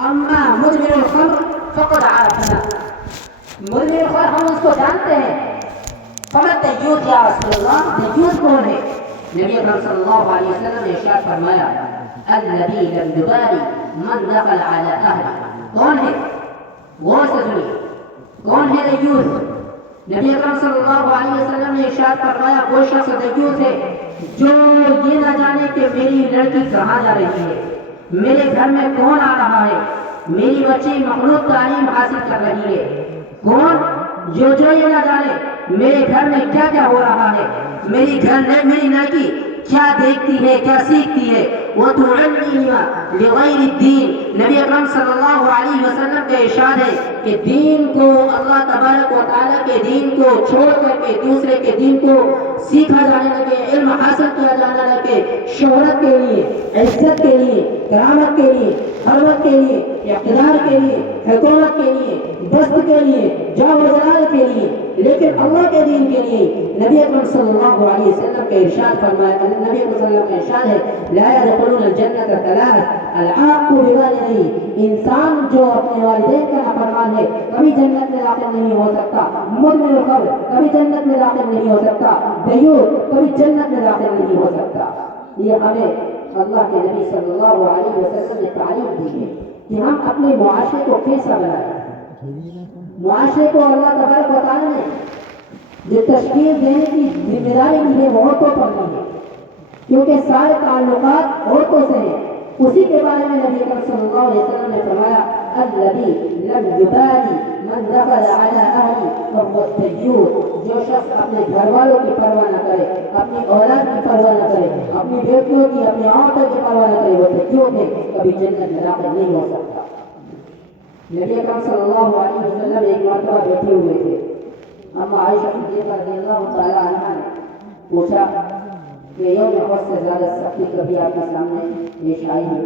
اما مدمن الخمر فقد عرفنا، مدمن الخمر ہم اس کو جانتے ہیں، فما دیوث یا رسول اللہ، دیوث کون ہے؟ نبی اکرم صلی اللہ علیہ وسلم نے ارشاد فرمایا، الذی لم یبالی من دخل علی اہلہ۔ کون ہے؟ غور سے سنیے، کون ہے دیوث؟ نبی اکرم صلی اللہ علیہ وسلم نے ارشاد فرمایا، وہ شخص دیوث ہے جو یہ نہ جانے کہ میری لڑکی کہاں جا رہی ہے، میرے گھر میں کون آ رہا ہے، میری بچی مخلوط تعلیم حاصل کر رہی ہے۔ کون؟ جو یہ نہ جانے میرے گھر میں کیا کیا ہو رہا ہے، میری لڑکی کیا دیکھتی ہے، کیا سیکھتی ہے۔ وَتُعَلِّمَ لِغَيْرِ الدِّينِ، نبی اکرم صلی اللہ علیہ وسلم کا ارشاد ہے کہ دین کو، اللہ تبارک و تعالیٰ کے دین کو چھوڑ کر کے دوسرے کے دین کو سیکھا جانے لگے، علم حاصل کیا جانے لگے، شہرت کے لیے، عزت کے لیے، کرامت کے لیے، حرمت کے لیے، اقتدار کے لیے، حکومت کے لیے، دست کے لیے، جاہ و جلال کے لیے، لیکن اللہ کے دین کے لیے۔ نبی اکرم صلی اللہ علیہ وسلم کا ارشاد فرمایا، نبی اکرم صلی اللہ علیہ وسلم کا ارشاد ہے، لا يدخلون الجنة ثلاث، العاق بوالديه، انسان جو اپنے والدین کا نافرمان ہے کبھی جنت میں داخل نہیں ہو سکتا، مدمن الخمر کبھی جنت میں داخل نہیں ہو سکتا، دیوث کبھی جنت میں داخل نہیں ہو سکتا۔ یہ ہمیں اللہ کے نبی صلی اللہ علیہ وسلم نے تعلیم دی ہے کہ ہم اپنے معاشرے کو کیسا بنائیں۔ معاشرے کو اللہ تبارک و تعالیٰ نے جو تشکیل دینے کی ذمہ داری دی ہے وہ عورتوں پر دی ہے، کیونکہ سارے تعلقات عورتوں سے ہیں۔ اسی کے بارے میں نبی اکرم صلی اللہ علیہ وسلم نے فرمایا الذی لم یبالی من دخل علی اہلی فهو الدیوث، جو شخص اپنے گھر والوں کی پرواہ نہ کرے، اپنی اولاد کی پرواہ نہ کرے، اپنی بیٹیوں کی، اپنی عورتوں کی پرواہ نہ کرے، وہ دیوث ہے، کبھی جنت میں داخل نہیں ہو سکتا۔ نبی اکرم صلی اللہ علیہ وسلم ایک مرتبہ بیٹھے ہوئے تھے، اما عائشہ صدیقہ رضی اللہ تعالی عنہا نے پوچھا کہ یوم احد سے زیادہ سختی کبھی آپ کے سامنے پیش آئی ہے؟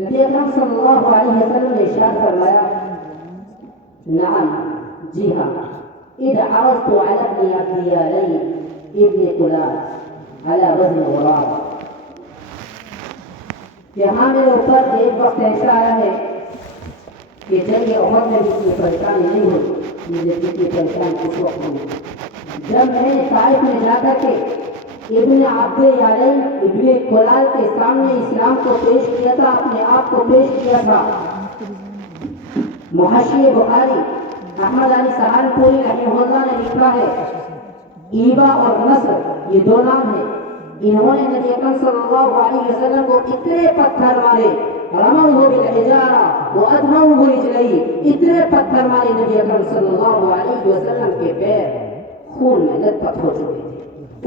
نبی اکرم صلی اللہ علیہ وسلم نے ارشاد فرمایا نعم، جی ہاں، اذ عرضت على ابن عبد يالين ابن كلاب على وزن غراب، کہ ہاں میرے اوپر ایک وقت ایسا آیا ہے کہ جنگ احد میں بھی اتنی پریشانی نہیں ہوئی مجھے جتنی پریشانی اس وقت ہوئی جب میں نے طائف میں جا کر کے ابن عبد یالین ابن کلال کے سامنے اسلام کو پیش کیا تھا، اپنے آپ کو پیش کیا تھا۔ محشی بخاری احمد علی سہارنپوری رحمہ اللہ نے لکھا ہے ایبا اور نصر یہ دو نام ہیں، انہوں نے نبی اکرم صلی اللہ علیہ وسلم کو اتنے پتھر مارے، رموه بالحجارہ وادموه رجليه، اتنے پتھر مارے نبی اکرم صلی اللہ علیہ وسلم کے پیر خون میں لت پت ہو چکے تھے۔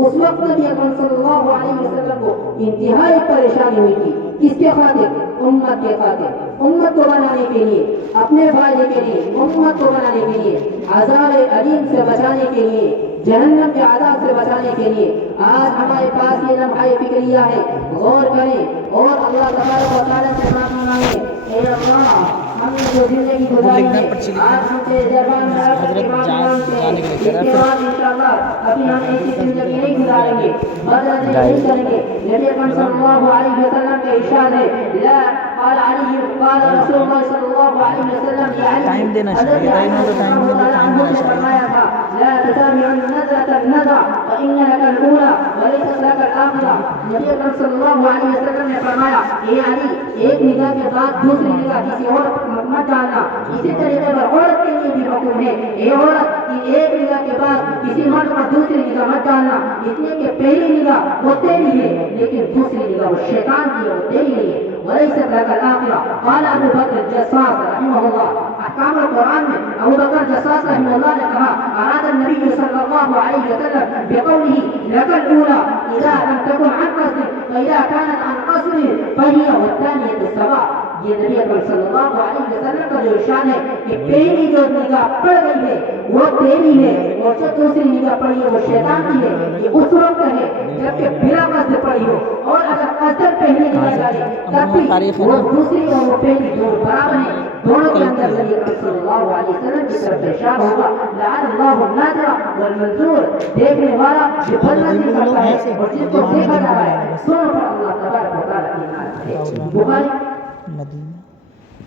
اس وقت نبی اکرم صلی اللہ علیہ وسلم کو انتہائی پریشانی ہوئی تھی، کس کے خاطر؟ امت کے خاطر، امت کو بنانے کے لیے، اپنے فائدے کے لیے، امت کو بنانے کے لیے، عذاب علیم سے بچانے کے لیے، جہنم کے عذاب سے بچانے کے لیے۔ آج ہمارے پاس یہ لمحہ فکریہ ہے، غور کریں اور اللہ تبارک و تعالیٰ سے معافی مانگیں۔ اے اللہ، ہم نے جو زندگی گزاری ہے آج ہم سے زبان میں آپ کی معافی مانگتے ہیں، اس کے بعد انشاءاللہ ابھی ہم ایسی زندگی نہیں گزاریں گے، بدل نہیں کریں گے۔ نبی اکرم صلی اللہ علیہ وسلم کا ارشاد ہے لا قال علی قال رسول اللہ صلی اللہ علیہ وسلم ٹائم دینا چاہیے، ٹائم دینا فرمایا تھا لا تتابع النظرة النظرة فإن لك الأولى وليست لك الآخرة۔ نبی اکرم صلی اللہ علیہ وسلم نے فرمایا اے علی، ایک نگاہ کے بعد دوسری نگاہ کسی اور مت ڈالنا۔ اسی طریقے پر عورت کے لیے بھی حکم ہے اے عورت کہ ایک نگاہ کے بعد کسی مرد پر دوسری نگاہ مت ڈالنا، اس لیے کہ پہلی نگاہ وہ تیری ہے لیکن دوسری نگاہ وہ شیطان کی ہے، وہ تیری نہیں ہے۔ وَلَيْسَتْ لَكَ الْآخِرَةُ قال ابو بکر الجصاص رحمہ اللہ، احکام القرآن میں ابو بکر جصاص رحمہ اللہ نے کہا اراد النبی صلی اللہ علیہ وسلم بقوله لك الأولى إذا لم تكن عن قصد فإذا كانت عن قصد فهي والثانية السواء۔ یہ نبی اکرم صلی اللہ علیہ وسلم کا جو ارشاد ہے کہ پہلی جو نگاہ پڑ گئی ہے وہ تیری ہے اور جو دوسری نگاہ پڑی ہے وہ شیطان کی ہے۔ یہ اس وقت ہے جبکہ بلا قصد پڑی ہو، اور اگر قصد پہلی نگاہ ڈالے تب بھی وہ دوسری اور وہ پہلی دونوں برابر ہیں، دونوں کے اندر نبی اکرم صلی اللہ علیہ وسلم کی طرف سے ارشاد ہوگا لعن اللہ الناظر والمنظور، دیکھنے والا جو بدنظری کرتا ہے اور جس کو دیکھا جا رہا ہے، دونوں پر اللہ تبارک و تعالیٰ کی لعنت ہے۔ بخاری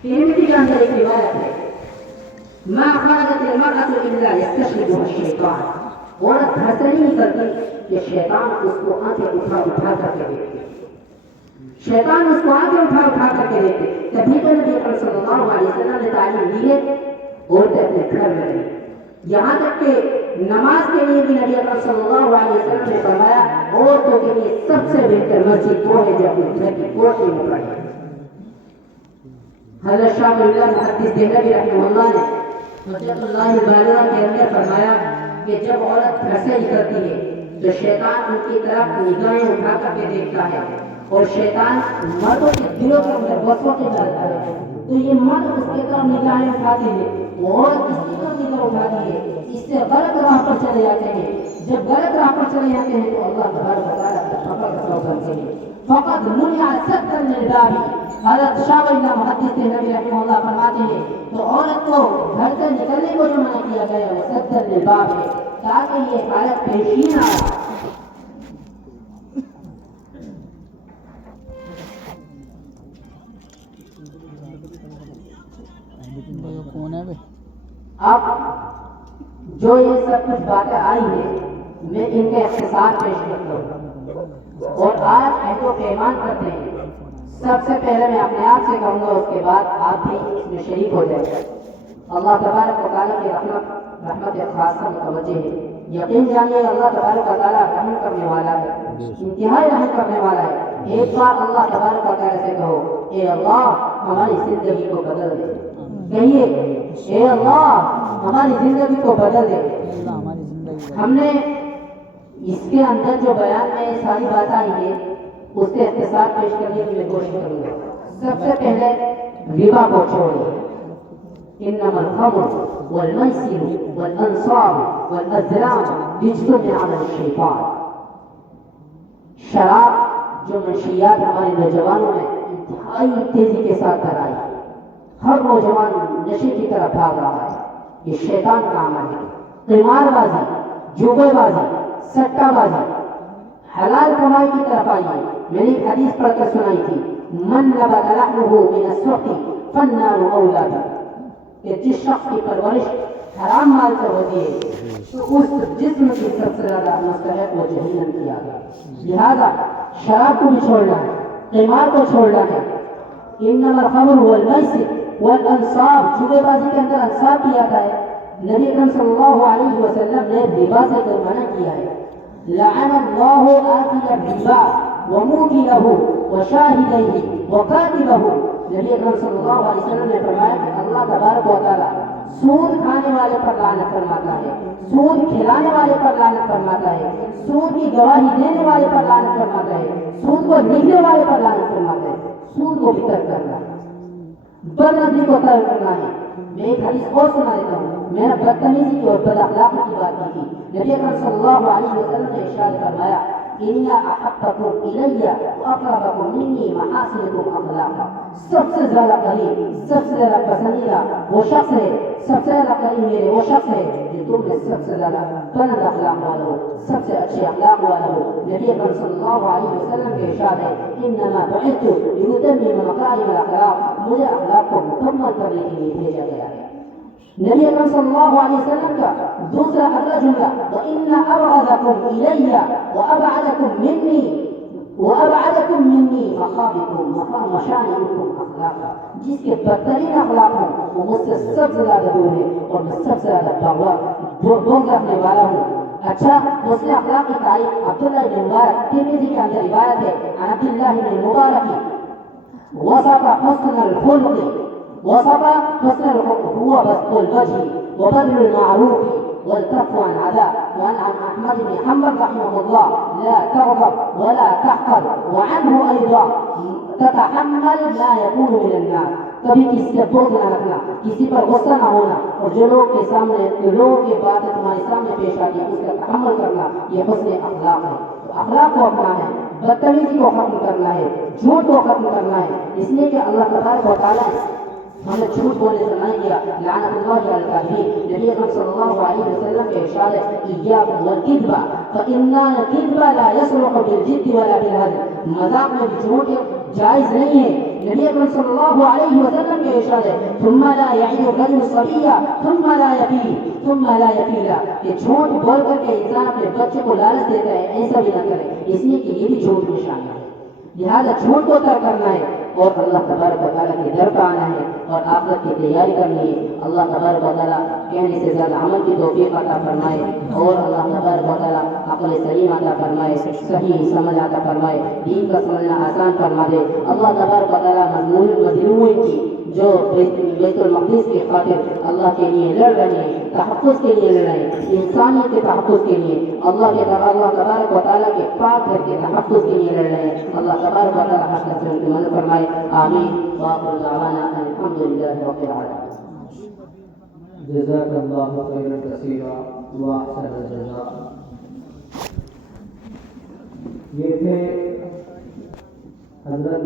ترمذی کے اندر ایک روایت ہے ما خرجت المرأة الا يستشربها الشیطان، عورت گھر سے نہیں کرتی کہ شیطان اس کو آنکھیں اٹھا اٹھا کر کے دیکھتے، شیطان اس کو آنکھیں اٹھا اٹھا کر کے دیکھتے۔ تبھی تو نبی اکرم صلی اللہ علیہ وسلم نے تعلیم دی ہے عورتیں اپنے گھر میں رہیں، یہاں تک کہ نماز کے لیے بھی نبی اکرم صلی اللہ علیہ وسلم نے فرمایا عورتوں کے لیے سب سے بہتر مسجد وہ ہے جو اپنے گھر کی کوٹھی میں پڑھے۔ حضرت شاہ ولی اللہ محدث دہلوی رحمہ اللہ نے حجت اللہ البالغہ کے اندر فرمایا کہ جب عورت گھر سے نکلتی ہے تو شیطان ان کی طرف نگاہیں اٹھا کر کے دیکھتا ہے اور شیطان مردوں کے دلوں کے اندر وسوسے ڈالتا ہے، تو یہ مرد اس کی طرف نگاہیں اٹھاتے ہیں اور اس کی طرف نگاہ اٹھاتی ہے، اس سے غلط راہ پر چلے جاتے ہیں۔ جب غلط راہ پر چلے جاتے ہیں تو اللہ تبارک و تعالیٰ کا فقط کرتے ہیں فقط منع سدا للباب۔ حضرت شاہ ولی اللہ محدث دہلوی رحمہ اللہ فرماتے ہیں تو عورت کو گھر سے نکلنے کو جو منع کیا گیا ہے وہ سدا للباب ہے تاکہ یہ حالت پیش نہ آئے۔ اب جو یہ سب کچھ باتیں آئی ہیں میں ان کے اختصار پیش کرتا ہوں۔ اور آج عہد و پیمان کرتے ہیں. سب سے پہلے میں اپنے آپ سے کہوں گا، اس کے بعد آپ بھی اس میں شریک ہو جائیں. اللہ تبارک و تعالیٰ کی رحمت خاصہ متوجہ ہے. یقین جانیے اللہ تبارک و تعالیٰ رحم کرنے والا ہے، انتہائی رحم کرنے والا ہے. ایک بار اللہ تبارک و تعالیٰ سے کہو، اے اللہ ہماری زندگی کو بدل دے. کہیے، اے اللہ ہماری زندگی کو بدل دے. اللہ ہماری زندگی ہم نے اس کے اندر جو بیان میں ساری بات آئی ہے اس کے اختصار پیش کرنے کی میں کوشش کروں گا. سب سے پہلے ربا کو چھوڑیں. انما الخمر والمیسر والانصاب والازلام رجس من عمل الشیطان. شراب جو منشیات ہمارے نوجوانوں میں انتہائی تیزی کے ساتھ درائی، ہر نوجوان نشے کی طرف بھاگ رہا ہے، یہ شیطان کا عمل ہے. قمار بازی، جوگے بازی، سٹا بازی، حلال کمائی کی طرف آئیے. میں نے ایک حدیث پڑھ کر سنائی تھی، من نبت لحمه من السحت فالنار اولی بہ، کہ جس شخص کی پرورش حرام مال سے ہوتی ہے تو اس جسم کی سب سے زیادہ مستحق وہ جہنم کی آگ ہے. لہذا شراب کو بھی چھوڑنا ہے، قمار کو چھوڑنا ہے. انما الخمر والمیسر والانصاب، جوے بازی کے اندر انصاب بھی آتا ہے. نبی اکرم صلی اللہ علیہ وسلم نے ربا سے منع کیا ہے. لعن اللہ آکل الربا وموکلہ وشاہدہ وکاتبہ. نبی اکرم صلی اللہ علیہ وسلم نے فرمایا کہ اللہ تبارک و تعالی سود کھانے والے پر لعنت فرماتا ہے، سود کھلانے والے پر لعنت فرماتا ہے، سود کی گواہی دینے والے پر لعنت فرماتا ہے، سود کو لکھنے والے پر لعنت فرماتا ہے. سود کو بھی ترک کرنا ہے، بدنظری کو ترک کرنا ہے. میں ایک حدیث اور سنا دیتا ہوں. میں نے بدتمیزی کی اور بد اخلاقی کی بات کی تھی. نبی اکرم صلی اللہ علیہ وسلم نے ارشاد فرمایا، ان احبکم الی واقربکم منی محاسنکم اخلاقا. سب سے زیادہ قریب، سب سے زیادہ پسندیدہ وہ شخص ہے، سب سے زیادہ قریب میرے وہ شخص ہے جو تم میں سب سے زیادہ بلند اخلاق والا ہو، سب سے اچھے اخلاق والا ہو. نبی اکرم صلی اللہ علیہ وسلم کے ارشاد ہے، انما بعثت لاتمم مکارم الاخلاق، مجھے اخلاق کو مکمل کرنے کے لیے بھیجا گیا ہے. نبی اکرم صلی اللہ علیہ وسلم کا دوسرا اگلا جملہ، وَإِنَّ أَبْغَضَكُمْ إِلَيَّ وَأَبْعَدَكُمْ مِنِّي مَخَابِكُمْ مَشَانِعُكُمْ أَخْلَاقًا. جس کے بدترین اخلاق ہوں وہ مجھ سے سب سے زیادہ دور ہے اور میں سب سے زیادہ بغض رکھنے والا ہوں. اچھا، مسلم اخلاق کی تعریف عبداللہ بن مبارک ترمذی کے اندر روایت ہے، عن عبداللہ بن مبارک وصف حسن الخلق هو بسط الوجه وبذل المعروف والكف عن عداء. وعن احمد بن حنبل رحمه الله، لا تغضب ولا تحقد. وعنه ايضا تتحمل ما يكون من الناس. کبھی کسی سے بغض نہ رکھنا، کسی پر غصہ نہ ہونا، اور جو لوگوں کی باتیں تمہارے سامنے پیش آتی ہے اس کا تحمل کرنا، یہ حسن اخلاق ہے. اخلاق کو اپنا ہے، بدتمیزی کو ختم کرنا ہے، جھوٹ کو ختم کرنا ہے. اس لیے کہ اللہ تبارک و تعالیٰ ہمیں جھوٹ بولنے سے منع کیا، لعنت اللہ علی الکاذبین. نبی اکرم صلی اللہ علیہ وسلم کے ارشاد ہے، ایاکم والکذب فإن الکذب لا یصلح بالجد ولا بالہزل. مذاق میں بھی جھوٹ جائز نہیں ہے. نبی اکرم صلی اللہ علیہ وسلم کے ارشاد ہے، ثم لا یعید الرجل الصبی ثم لا یفیلا. کہ جھوٹ بول کر کے انسان اپنے بچے کو لالچ دیتا ہے، ایسا بھی نہ کرے، اس لیے کہ یہ بھی جھوٹ میں شامل ہے. لہذا جھوٹ کو ترک کرنا ہے اور اللہ تبارک و تعالیٰ کے در پہ آنا ہے اور آخرت کی تیاری کرنی ہے. اللہ تبارک و تعالیٰ کہنے سے زیادہ عمل کی توفیق عطا فرمائے اور اللہ تبارک و تعالیٰ عقل سلیم عطا فرمائے، صحیح سمجھ عطا فرمائے، دین کا سمجھنا آسان فرما دے. اللہ تبارک و تعالیٰ مظلومین کی جو بیت المقدس کی خاطر اللہ کے لیے لڑ رہے ہیں، تحفظ کے لیے لڑ رہے ہیں، انسانیت کے تحفظ کے لیے، اللہ تبارک و تعالیٰ کے پاک گھر کے تحفظ کے لیے لڑ رہے ہیں، اللہ تبارک و تعالیٰ حق سے ان کی مدد فرمائے. آمین. وآخر دعوانا ان الحمد للہ رب العالمین. جزاک اللہ خیرا کثیرا واحسن الجزاء. یہ تھے حضرت